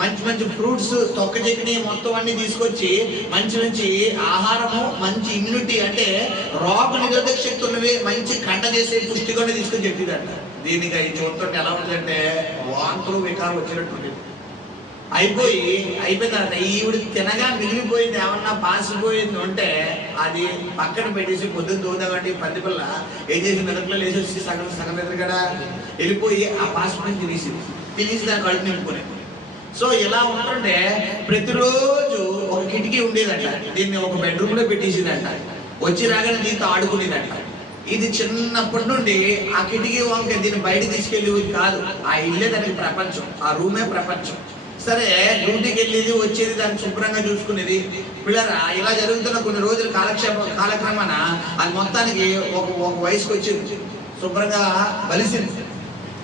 మంచి ఫ్రూట్స్, తొక్క చెక్కిని మొత్తం అన్ని తీసుకొచ్చి మంచి ఆహారము, మంచి ఇమ్యూనిటీ అంటే రోగ నిరోధక శక్తి ఉన్నవి, మంచి కంట చేసే పుష్టిగా తీసుకొని చెప్పిందంట. దీనికి అది చూడటం ఎలా ఉంటుందంటే వాంతులు వికారం వచ్చినట్టు అయిపోయిన తర్వాత ఈవిడికి తినగా మిగిలిపోయింది ఏమన్నా పాసిపోయింది అంటే అది పక్కన పెట్టేసి పొద్దున్న దూదామంటే పంది పిల్ల ఏం చేసి మెదట్లో లేచేసి సగం ఎదురుగడా వెళ్ళిపోయి ఆ పాసిపోయింది తినేసి దాన్ని కడుపు నింపుకునేది. సో ఇలా ఉంటుంటే ప్రతిరోజు ఒక కిటికీ ఉండేదంట, దీన్ని ఒక బెడ్రూమ్ లో పెట్టేసిందంట. వచ్చి రాగానే దీంతో ఆడుకునేదంట. ఇది చిన్నప్పటి నుండి ఆ కిటికీ వంక దీన్ని బయట తీసుకెళ్ళేది కాదు, ఆ ఇల్లే దానికి ప్రపంచం, ఆ రూమే ప్రపంచం. సరే డ్యూటీకి వెళ్ళేది వచ్చేది, దాన్ని శుభ్రంగా చూసుకునేది. పిల్లరా ఇలా జరుగుతున్న కొన్ని రోజులు కాలక్రమాన అది మొత్తానికి ఒక వయసుకు వచ్చింది, శుభ్రంగా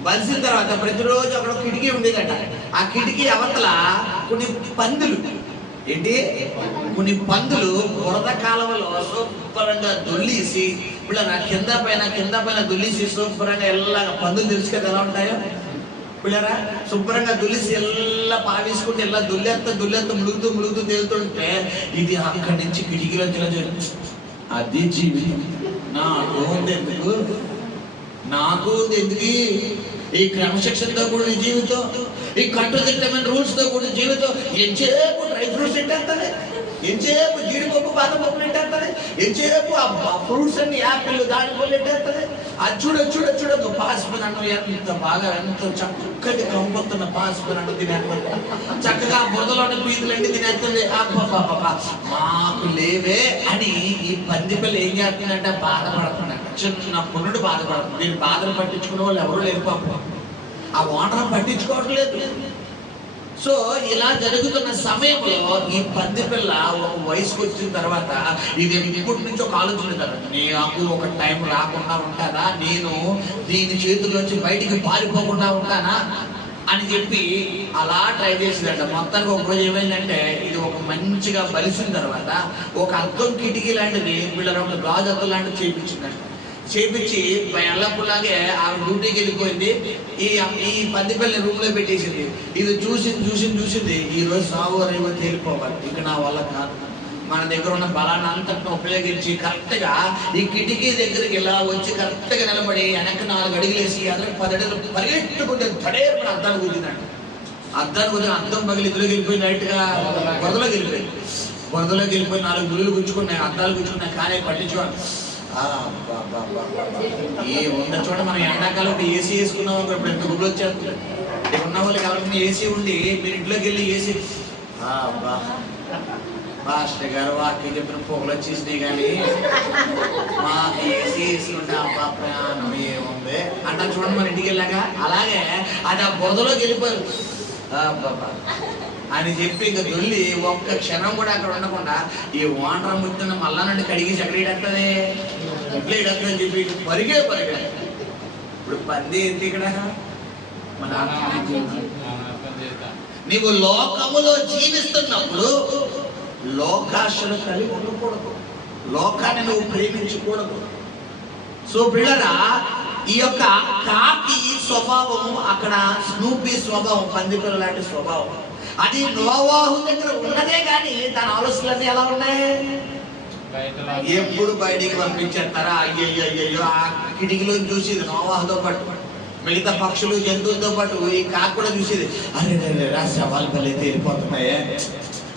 బలిసిన తర్వాత ప్రతిరోజు అక్కడ కిటికీ ఉండేదట. ఆ కిటికీ అవతల కొన్ని పందులు ఏంటి, కొన్ని పందులు బురద కాలువలో శుభ్రంగా దొల్లేసి, పిల్లరా కింద పైన దొల్లేసి శుభ్రంగా ఎల్లా పందులు తెలుసు కదా ఎలా ఉంటాయో, పిల్లరా శుభ్రంగా దొల్లేసి ఎల్లా పావేసుకుంటే ఎలా దొల్లెత్త ములుగుతూ తేలుతుంటే, ఇది అక్కడి నుంచి కిటికీలో అది జీవితం. నాకు ఎందుకు ఈ క్రమశిక్షణతో కూడిన జీవితం, ఈ కట్టుదిట్టమైన రూల్స్ తో కూడిన జీవితం. ఎంతసేపు డ్రై ఫ్రూట్స్ తింటేస్తుంది, ఎంతసేపు జీడిపప్పు బాదం పప్పు తింటేస్తుంది, ఎంతసేపు ఆ ఫ్రూట్స్ అన్ని యాపిల్ దానిపళ్ళు తింటేస్తుంది. అది చూడ పాసిపోయిన అన్నం ఎంత బాగా ఎంత చక్కటి కంపొత్తున్న పాసిపోయిన అన్నం తినేస్తుంది, చక్కగా బురదలోని పీతులన్నీ తినేస్తుంది. మాకు లేవే అని ఈ పంది పిల్ల ఏం చేస్తుందంటే బాధపడుతున్నాడు. చిన్నప్పటి నుండి బాధపడుతుంది. దీన్ని బాధలు పట్టించుకునే వాళ్ళు ఎవరూ లేరు పాపం. ఆ ఓనర్ పట్టించుకోవట్లేదు. సో ఇలా జరుగుతున్న సమయంలో ఈ పంది పిల్ల ఒక వయసుకు వచ్చిన తర్వాత ఇది ఇప్పటి నుంచి ఒక ఆలోచన కదా, నాకు ఒక టైం రాకుండా ఉంటానా, నేను దీని చేతుల్లోంచి బయటికి పారిపోకుండా ఉంటానా అని చెప్పి అలా ట్రై చేసిందంట. మొత్తానికి ఒక రోజు ఏమైందంటే, ఇది ఒక మంచిగా బలిసిన తర్వాత ఒక అద్దం కిటికీ లాంటిది వీళ్ళ ఒక గాజు అద్దం లాంటిది చేయించిందంట. చేపించి ఎల్లప్పులాగే ఆమె డ్యూటీకి వెళ్ళిపోయింది. ఈ పంది పిల్లని రూమ్ లో పెట్టేసింది. ఇది చూసింది ఈ రోజు సాగు రేవో తేలిపోవాలి, ఇక నా వల్ల కాదు. మన దగ్గర ఉన్న బలాన్ని అంతటిని ఉపయోగించి కరెక్ట్ గా ఈ కిటికీ దగ్గరికి ఇలా వచ్చి కరెక్ట్ గా నిలబడి వెనక్కి 4 అడుగులేసి అతనికి 10 అడుగులు పరిగెట్టుకుంటే తడేరు అద్దాన్ని కూర్చుందంట. అద్దం పగిలి ఇద్దరుకి వెళ్ళిపోయి డైరెక్ట్ గా బురదలోకి వెళ్ళిపోయి 4 గుళ్ళు గుచ్చుకున్నాయి, అద్దాలు గుచ్చుకున్నాయి. కానీ పట్టించుకోవాలి ఉన్న చోట మనం ఎండాకాలం ఏసీ వేసుకున్నాం అనుకో, ఇప్పుడు ఎంత గుళ్ళు వచ్చేస్తుంది. ఉన్న వాళ్ళకి ఎవరైనా ఏసీ ఉండి మీరు ఇంట్లోకి వెళ్ళి ఏసీ మాస్టర్ గారు వాక్యం చెప్పిన పొగలు వచ్చేసినాయి, కానీ మా ఏసీ వేసుకుంటే అబ్బా ప్రాణం ఏముంది అంటే చూడండి మన ఇంటికి వెళ్ళాక. అలాగే అది ఆ బురదలోకి వెళ్ళిపోయారు అని చెప్పి ఇంకా దొల్లి ఒక్క క్షణం కూడా అక్కడ ఉండకుండా ఈ ఓనర్ ముత్తున్న మళ్ళా నుండి కడిగి ఎక్కడేటది ఇట్లా ఇడని చెప్పి పరిగే. ఇప్పుడు పంది ఏంటి ఇక్కడ, మన నీవు లోకములో జీవిస్తున్నప్పుడు లోకాశలు కలిగి ఉండకూడదు, లోకాన్ని నువ్వు ప్రేమించకూడదు. సో పిల్లరా, ఈ యొక్క కాకి స్వభావం, అక్కడ స్నూపీ స్వభావం, పంది పిల్ల లాంటి స్వభావం, అది నోవాహు దగ్గర ఉన్నదే కానీ దాని ఆలోచనలన్నీ ఎలా ఉన్నాయి, ఎప్పుడు బయటికి పంపించేస్తారా. అయ్యో ఆ కిటికీలో చూసేది నోవాహుతో పాటు మిగతా పక్షులు జంతువులతో పాటు ఈ కాకి కూడా చూసేది. అరే శవాలు పల్లె తేలిపోతున్నాయే.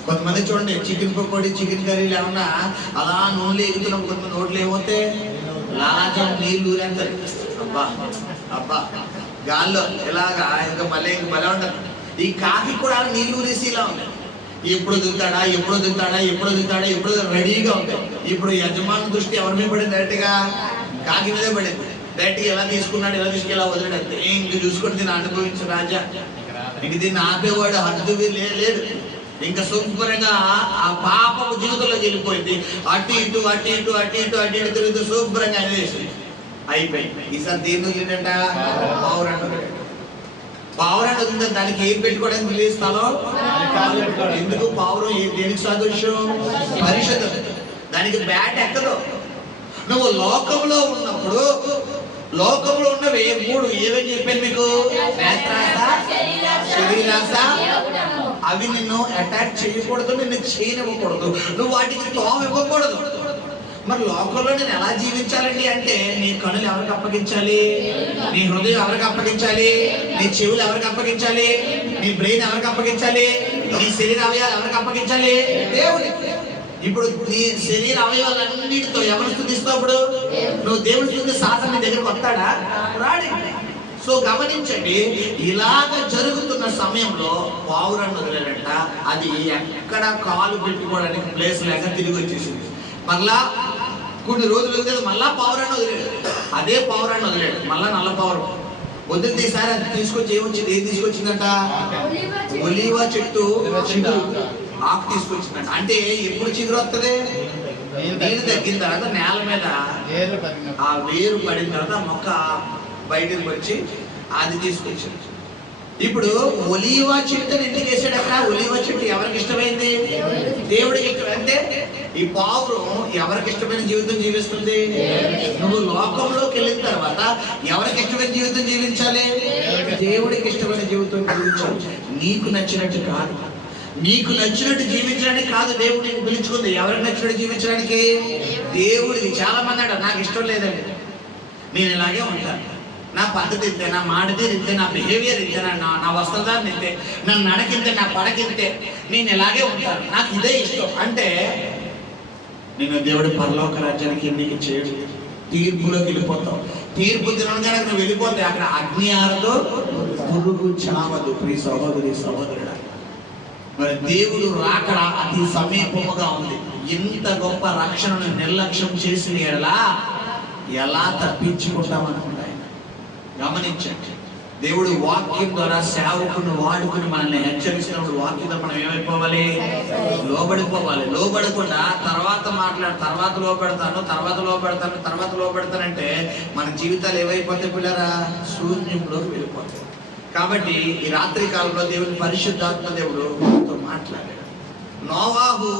కొంతమంది చూడండి చికెన్ పకోడీ చికెన్ కర్రీలు ఏమన్నా అలా నూనెలు ఎగుతున్నాం, కొంతమంది నోట్లు ఏమవుతాయి లాలాజం నీళ్ళు ఊరేంటారు. అబ్బా గాల్లో ఇలాగా ఇంకా మళ్ళీ భలే ఉంటారు. ఈ కాకి కూడా నీళ్ళు ఊరేసి ఇలా ఉన్నాయి. ఎప్పుడు దిగుతాడా ఎప్పుడు రెడీగా ఉంటాయి. ఇప్పుడు యజమాని దృష్టి ఎవరి మీద పడింది, డైరెక్ట్గా కాకి మీదే పడింది. డైరెక్ట్గా ఎలా తీసుకున్నాడు, ఎలా తీసుకెళ్ళి వదిలేడు. ఇంక చూసుకుంటే దీన్ని అనుభవించు రాజా, ఇంక దీన్ని ఆపేవాడు హద్దు లేడు. ఇంకా శుభ్రంగా ఆ పాపపు జీవితంలోకి వెళ్ళిపోయింది. అటు ఇటు తిరుగుతూ శుభ్రంగా అనేసి అయిపోయింది. ఈసారి దేని ఏంటంట పావురాన్ని వదిలిందా, దానికి ఏం పెట్టుకోవడానికి లేదు స్థలం. ఎందుకు పావురం దేనికి సాదృశ్యం, పరిషత్, దానికి బ్యాట్ ఎక్కదు. నువ్వు లోకంలో ఉన్నప్పుడు లోకంలో ఉన్నవి 3 ఏమని చెప్పాను మీకు, నేత్రాస, శరీరాస, అవి నిన్ను అటాక్ చేయకూడదు, నిన్ను చేయనివ్వకూడదు, నువ్వు వాటికి తోమ ఇవ్వకూడదు. మరి లోకంలో నేను ఎలా జీవించాలండి అంటే, నీ కనులు ఎవరికి అప్పగించాలి, నీ హృదయం ఎవరికి అప్పగించాలి, నీ చెవులు ఎవరికి అప్పగించాలి, నీ బ్రెయిన్ ఎవరికి అప్పగించాలి, నీ శరీర అవయవాలు ఎవరికి అప్పగించాలి, దేవుడికి. ఇప్పుడు నీ శరీర అవయవాలన్నిటితో ఎవరు స్థుతిస్తావు? ఇప్పుడు నువ్వు దేవుడి స్థుతి సాధన నీ దగ్గరకు వస్తాడా, రాడి. సో గమనించండి, ఇలాగ జరుగుతున్న సమయంలో పావురాన్ని వదిలేడంట. అది ఎక్కడ కాలు పెట్టుకోవడానికి ప్లేస్ లేక తిరిగి వచ్చేసింది. మళ్ళా కొన్ని రోజులు వదిలేదు, మళ్ళా పావురాన్ని వదిలేడు. అదే పావురాన్ని వదిలేడు, మళ్ళా నల్ల పావురం వదిలితే ఈసారి అది తీసుకొచ్చి ఏం తీసుకొచ్చిందంట, ఒలీవ చెట్టు చిగురు ఆకు తీసుకొచ్చిందంట. అంటే ఎప్పుడు చిగురు వస్తుంది, నీళ్ళు తగ్గిన తర్వాత నేల మీద ఆ వేరు పడిన తర్వాత మొక్క బయటకు వచ్చి అది తీసుకొచ్చింది. ఇప్పుడు ఒలీవ చెట్టుని ఎందుకు వేసాడు అక్కడ? ఒలీవ చెట్టు ఎవరికి ఇష్టమైంది? దేవుడికి ఇష్టం. అంటే ఈ పావురం ఎవరికి ఇష్టమైన జీవితం జీవిస్తుంది? నువ్వు లోకంలోకి వెళ్ళిన తర్వాత ఎవరికి ఇష్టమైన జీవితం జీవించాలి? దేవుడికి ఇష్టమైన జీవితం జీవించాలి. నీకు నచ్చినట్టు కాదు, నీకు నచ్చినట్టు జీవించడానికి కాదు దేవుడు నేను పిలుచుకుంది. ఎవరికి నచ్చినట్టు జీవించడానికి? దేవుడికి. చాలా మంది అంటారు నాకు ఇష్టం లేదండి, నేను ఇలాగే ఉంటాను, నా పద్ధతి ఇంతే, నా మాటది ఇంతే, నా బిహేవియర్ ఇంతే, నా వస్త్రధారణ ఇంతే, నా నడకింతే, నా పడకింతే, నేను ఇలాగే ఉంటాను, నాకు ఇదే ఇష్టం అంటే నేను దేవుడి పరలోక రాజ్యానికి ఎన్నిక చేయడు. తీర్పులోకి వెళ్ళిపోతావు. తీర్పు దినంగా నువ్వు వెళ్ళిపోతే అక్కడ అగ్ని ఆరదు, పురుగు చావదు. ప్రియ సహోదరి సహోదరుడా, మరి దేవుడు రాకడ అతి సమీపముగా ఉంది. ఇంత గొప్ప రక్షణను నిర్లక్ష్యం చేసిన ఎలా తప్పించుకుంటామనుకుంటా ఆయన. గమనించండి, దేవుడు వాక్యం ద్వారా సేవకుని వాడుకుని మనల్ని హెచ్చరిస్తున్నప్పుడు వాక్యంతో మనం ఏమైపోవాలి? లోబడిపోవాలి. లోబడకుండా తర్వాత లోబడతానంటే మన జీవితాలు ఏమైపోతాయి పిల్లరా? శూన్యంలోకి వెళ్ళిపోతాయి. కాబట్టి ఈ రాత్రి కాలంలో దేవుని పరిశుద్ధాత్మ దేవుడు మాట్లాడాడు. నోవాహు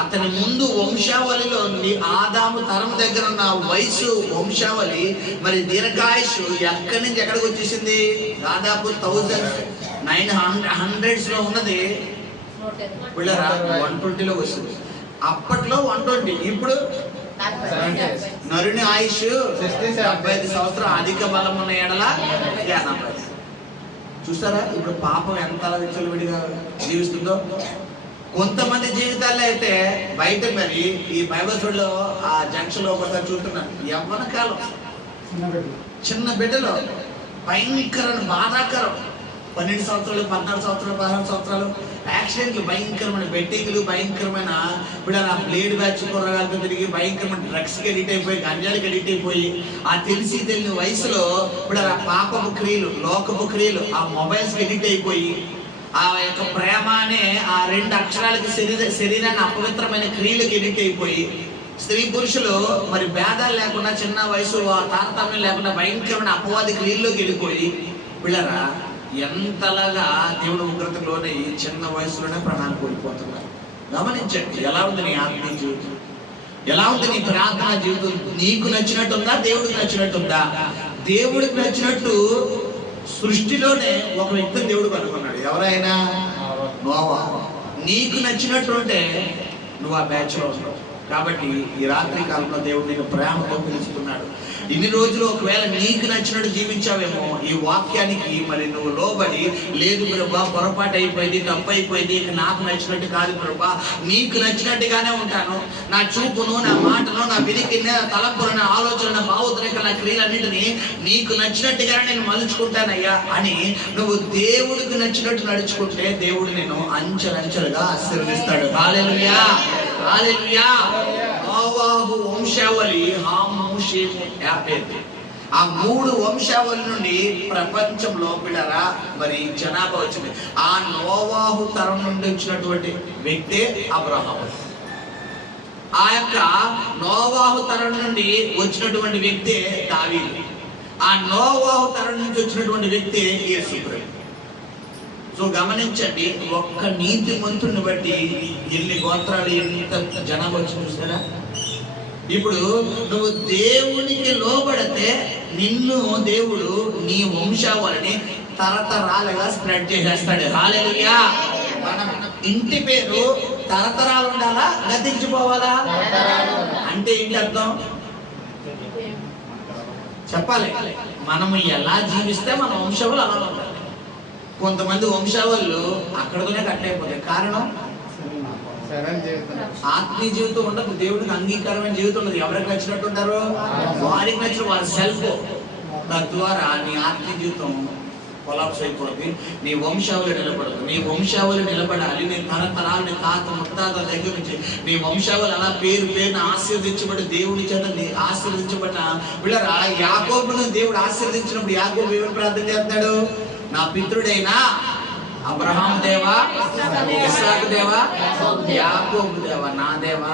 అతని ముందు వంశావళిలో ఆదాము తరం దగ్గర ఉన్న వయసు వంశావళి మరి దీర్ఘాయుషు ఎక్కడి నుంచి ఎక్కడికి వచ్చేసింది? దాదాపు 1900s లో ఉన్నది పిల్లరా 120లో వస్తుంది. అప్పట్లో 120, ఇప్పుడు నరుని ఆయుష్ 75 సంవత్సరాలు అధిక బలం ఉన్న ఎడల 80. చూసారా ఇప్పుడు పాపం ఎంత విచ్చలవిడిగా జీవిస్తుందో. కొంతమంది జీవితాల్లో అయితే బయట మరి ఈ బైబిల్ లో ఆ జంక్షన్ లో ఒకసారి చూస్తున్నాను, యవ్వన కాలం చిన్న బిడ్డలో భయంకర బాధాకరం 12 సంవత్సరాలు 14 సంవత్సరాలు 16 సంవత్సరాలు యాక్సిడెంట్లు, భయంకరమైన బెట్టింగ్లు, భయంకరమైన ఇప్పుడు ఆ బ్లేడ్ బ్యాచ్ కూరగాయలతో తిరిగి భయంకరమైన డ్రగ్స్కి ఎడిట్ అయిపోయి, గంజాలకి ఎడిట్ అయిపోయి ఆ తెలిసి తెలియని వయసులో ఇప్పుడు ఆ పాపపు క్రియలు, లోకపు క్రియలు, ఆ మొబైల్స్కి ఎడిట్ అయిపోయి ఆ యొక్క ప్రేమ అనే ఆ 2 అక్షరాలకి శరీరాన్ని అపవిత్రమైన క్రియలకు ఎడిట్ అయిపోయి స్త్రీ పురుషులు మరి భేదాలు లేకుండా చిన్న వయసు తారతమ్యం లేకుండా భయంకరమైన అపవాది క్రియల్లోకి వెళ్ళిపోయి పిల్లరా ఎంతలాగా దేవుడు ఉగ్రతలోనే చిన్న వయసులోనే ప్రాణాలు కోల్పోతున్నారు. గమనించండి, ఎలా ఉంది నీ ఆత్మీయ జీవితం? ఎలా ఉంది నీ ప్రార్థన జీవితం? నీకు నచ్చినట్టుందా? దేవుడికి నచ్చినట్టుందా? దేవుడికి నచ్చినట్టు సృష్టిలోనే ఒక వ్యక్తిని దేవుడు కనుగొన్నాడు. ఎవరైనా? నోవాహు. నీకు నచ్చినట్టు అంటే నువ్వు ఆ బ్యాచ్లో ఉన్నావు. కాబట్టి ఈ రాత్రి కాలంలో దేవుడు నీకు ప్రేమతో పిలుస్తున్నాడు. ఇన్ని రోజులు ఒకవేళ నీకు నచ్చినట్టు జీవించావేమో, ఈ వాక్యానికి మరి నువ్వు లోబడి లేదు ప్రభా, పొరపాటు అయిపోయింది, తప్పు అయిపోయింది, నాకు నచ్చినట్టు కాదు ప్రభా, నీకు నచ్చినట్టుగానే ఉంటాను, నా చూపును, నా మాటను, నా వినికిని, నా తలంపును, నా ఆలోచన, నా భావోద్రేకాలు, నా క్రియలన్నింటినీ నీకు నచ్చినట్టుగానే నేను మలుచుకుంటానయ్యా అని నువ్వు దేవుడికి నచ్చినట్టు నడుచుకుంటే దేవుడు నేను అంచెలంచెలుగా ఆశీర్వదిస్తాడు. హల్లెలూయా, హల్లెలూయా. నోవాహు వంశావళి హాము, షేము, యాఫెతు. ఆ 3 వంశావళి నుండి ప్రపంచంలో పిల్లరా మరి జనాభా వచ్చింది. ఆ నోవాహు తరం నుండి వచ్చినటువంటి వ్యక్తే అబ్రహాము. ఆ యొక్క నోవాహు తరం నుండి వచ్చినటువంటి వ్యక్తే దావీదు. ఆ నోవాహు తరం నుంచి వచ్చినటువంటి వ్యక్తే యేసుప్రభు. సో గమనించండి, ఒక్క నీతిమంతుని బట్టి ఎన్ని గోత్రాలు, ఎంత జనాభా వచ్చి చూసారా? ఇప్పుడు నువ్వు దేవునికి లోబడితే నిన్ను దేవుడు నీ వంశావళిని తరతరాలుగా స్ప్రెడ్ చేసేస్తాడు. హల్లెలూయా. మనం ఇంటి పేరు తరతరాలు ఉండాలా, గతించిపోవాలా? అంటే ఏంటి అర్థం చెప్పాలి. మనము ఎలా జీవిస్తే మన వంశావళి అలా ఉండాలి. కొంతమంది వంశావళులు అక్కడతోనే కట్ అయిపోతాయి. కారణం ఆత్మీయ జీవితం ఉండదు, దేవుడికి అంగీకారమైన జీవితం ఉండదు. ఎవరికి నచ్చినట్టు ఉంటారో వారికి నచ్చిన వారి సెల్ఫ్. తద్వారా నీ ఆత్మీయ జీవితం కొలాప్స్ అయిపోతుంది. నీ వంశావళి నిలబడదు. నీ వంశావళి నిలబడాలి. నీ తరతరాలు, నీ తాత ముత్తాత దగ్గర నుంచి నీ వంశావళి అలా పేరున ఆశీర్వదించబడి దేవుడి చేత ఆశీర్వదించబడిన వీళ్ళరా యాకోబును దేవుడు ఆశీర్వదించినప్పుడు యాకోబు ఏమని ప్రార్థన చేస్తాడు? నా పితృడైనా అబ్రహాము దేవా, ఇస్సాకు దేవా, యాకోబు దేవా, నా దేవా.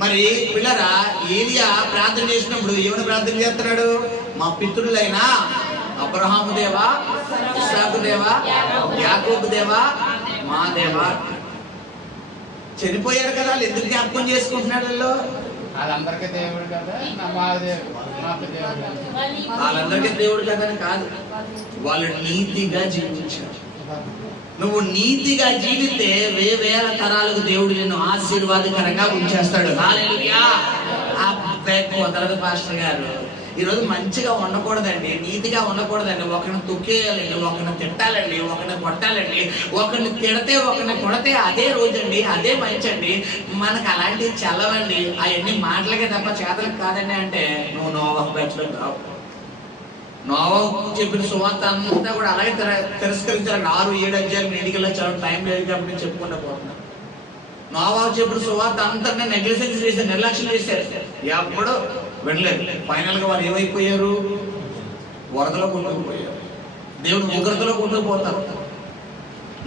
మరి పిల్లరా ఏలియా ప్రార్థన చేసినప్పుడు ఏమని ప్రార్థన చేస్తున్నాడు? మా పితృలైనా అబ్రహాము దేవా, ఇస్సాకు దేవా, యాకోబు దేవా, మా దేవా. చనిపోయారు కదా, వాళ్ళు ఎందుకు జ్ఞాపకం చేసుకుంటున్నాడు? వాళ్ళందరికీ దేవుడు కదా, వాళ్ళందరికీ దేవుడు కదా అని కాదు, వాళ్ళు నీతిగా జీవించారు. నువ్వు నీతిగా జీవితే వేవేల తరాలకు దేవుడు నిన్ను ఆశీర్వాదకరంగా ఉంచేస్తాడు. హల్లెలూయా. కుదరదు పాస్టర్ గారు, ఈరోజు మంచిగా ఉండకూడదండి, నీతిగా ఉండకూడదండి, ఒకరిని తొక్కేయాలండి, ఒకరిని తిట్టాలండి, ఒకరిని కొట్టాలండి, ఒకరిని తిడితే ఒకరిని కొడితే అదే రోజండి, అదే మంచండి. మనకు అలాంటివి చల్లవండి, అవన్నీ మాటలకే తప్ప చేతలకు కాదండి. అంటే నువ్వు నోవాహు బ్యాచ్లో రావు. నోవాహు చెప్పిన సువార్త అంతా కూడా అలాగే తిరస్కరించాలి. 6-7 అధ్యాయాలు మీ ఇంటికి వెళ్ళి టైం లేదు కాబట్టి నేను చెప్పుకుంటూ పోతున్నాను. నోవాహు చెప్పిన సువార్త అంతా నెగ్లిజెన్స్ చేశారు, నిర్లక్ష్యం చేశారు, ఎప్పుడు వెళ్ళలేదు. ఫైనల్ గా వారు ఏమైపోయారు? వరదలో కొట్టుకుపోయారు, దేవుని ఉగ్రతలో కొట్టుకుపోతారు.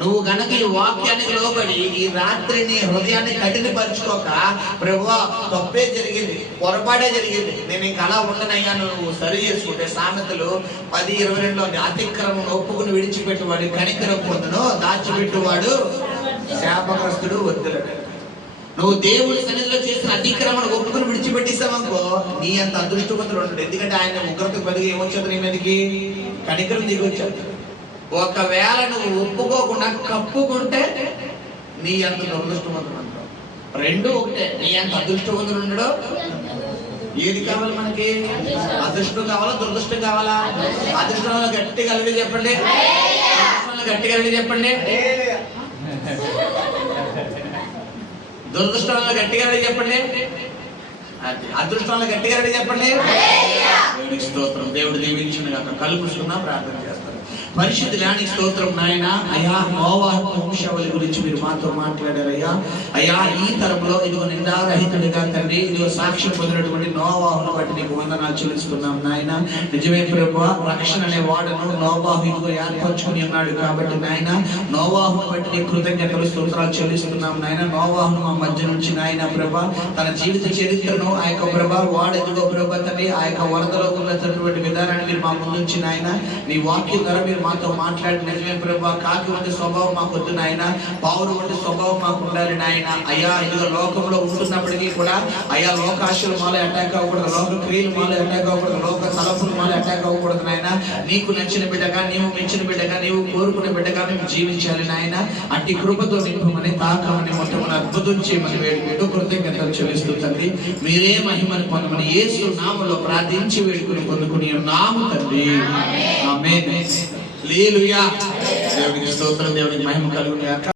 నువ్వు గనక ఈ వాక్యానికి లోబడి ఈ రాత్రిని హృదయాన్ని కఠినపరుచుకోక, ప్రభువా తప్పే జరిగింది, పొరపాటే జరిగింది, నేను ఇంక అలా ఉండనయ్యా, నువ్వు సరి చేసుకుంటే సామెతలు 10:22లో అతిక్రమం ఒప్పుకుని విడిచిపెట్టువాడు కనికరం పొందును, దాచిపెట్టువాడు శాపగ్రస్తుడు వర్ధిల్లడు. నువ్వు దేవుడి సన్నిధిలో చేసిన అతిక్రమణ ఒప్పుకుని విడిచిపెట్టేసావనుకో, నీ అంత అదృష్టవంతుడు ఉంటాడు. ఎందుకంటే ఆయన ఉగ్రతకు బదిగా ఏమొచ్చేది నీ మీదకి? కనికరం దిగి వచ్చేది. ఒకవేళ నువ్వు ఒప్పుకోకుండా కప్పుకుంటే నీ అంత దురదృష్టవంతుడు అంటావు. రెండు ఒకటే, నీ అంత అదృష్టవంతుడు ఉండడు. ఏది కావాలి మనకి? అదృష్టం కావాలా, దురదృష్టం కావాలా? అదృష్టంలో గట్టిగా కలిగి చెప్పండి, అదృష్టంలో గట్టిగా కలిగి చెప్పండి. దురదృష్టంలో గట్టిగా చెప్పండి, అదృష్టంలో గట్టిగా చెప్పండి. దేవునికి స్తోత్రం. దేవుడు దీవించిన గాక. కళ్ళు మూసుకున్నా ప్రార్థన చేస్తారు. పరిశుద్ధుడానికి స్తోత్రం నాయన. అయ్యా, నోవాహు వంశావళి గురించి మీరు మాతో మాట్లాడారయ్యా. అయ్యా, ఈ తరంలో ఇదిగో నిందారహితుడిగా తండ్రి, ఇదిగో సాక్ష్యం పొందినటువంటి నోవాహును బట్టి నీకు వందనాలు చెల్లిస్తున్నాం నాయన. నిజమే ప్రభువా, రక్షణ అనే వాడను నోవాహు ఇదిగో ఏర్పరచుకుని ఉన్నాడు కాబట్టి నాయన, నోవాహును బట్టి నీ కృతజ్ఞతలు స్తోత్రాలు చెల్లిస్తున్నాం నాయన. నోవాహును మా మధ్య నుంచి నాయన ప్రభా, తన జీవిత చరిత్రను ఆ యొక్క ప్రభా వాడెదుగో ప్రభా తండ్రి, ఆ యొక్క వరదలో ఉన్నటువంటి విధానాన్ని మీరు మా ముందుంచి నాయన, నీ వాక్యం ద్వారా మీరు మాతో మాట్లాడి నిజమే ప్రభా, కాకి వంటి స్వభావం మాకు వద్దు నాయన, పావురు వంటి స్వభావం మాకు ఉండాలి నాయన. అయ్యా, ఇదిగో లోకంలో ఉంటున్నప్పటికీ కూడా అయ్యా, లోకాశలు మాలో అటాక్ అవ్వకూడదు, లోక క్రియలు మాలో అటాక్ అవ్వకూడదు, లోక తలపులు మాలో అటాక్ అవ్వకూడదు నాయన. నీకు నచ్చిన బిడ్డగా, నీవు మెచ్చిన బిడ్డగా, నీవు కోరుకునే బిడ్డగా మేము జీవించాలి నాయన. అట్టి కృపతో నింపమని, తాకమని, మొట్టమని, అద్భుతం చేయమని వేడుకుంటూ కృతజ్ఞతలు చెల్లిస్తూ తండ్రి, మీరే మహిమను పొందమని యేసు నామములో ప్రార్థించి వేడుకుని పొందుకుని ఉన్నాము తండ్రి. ఆమేన్. హల్లెలూయా. దేవునికి స్తోత్రం. దేవునికి మహిమ కలుగును గాక.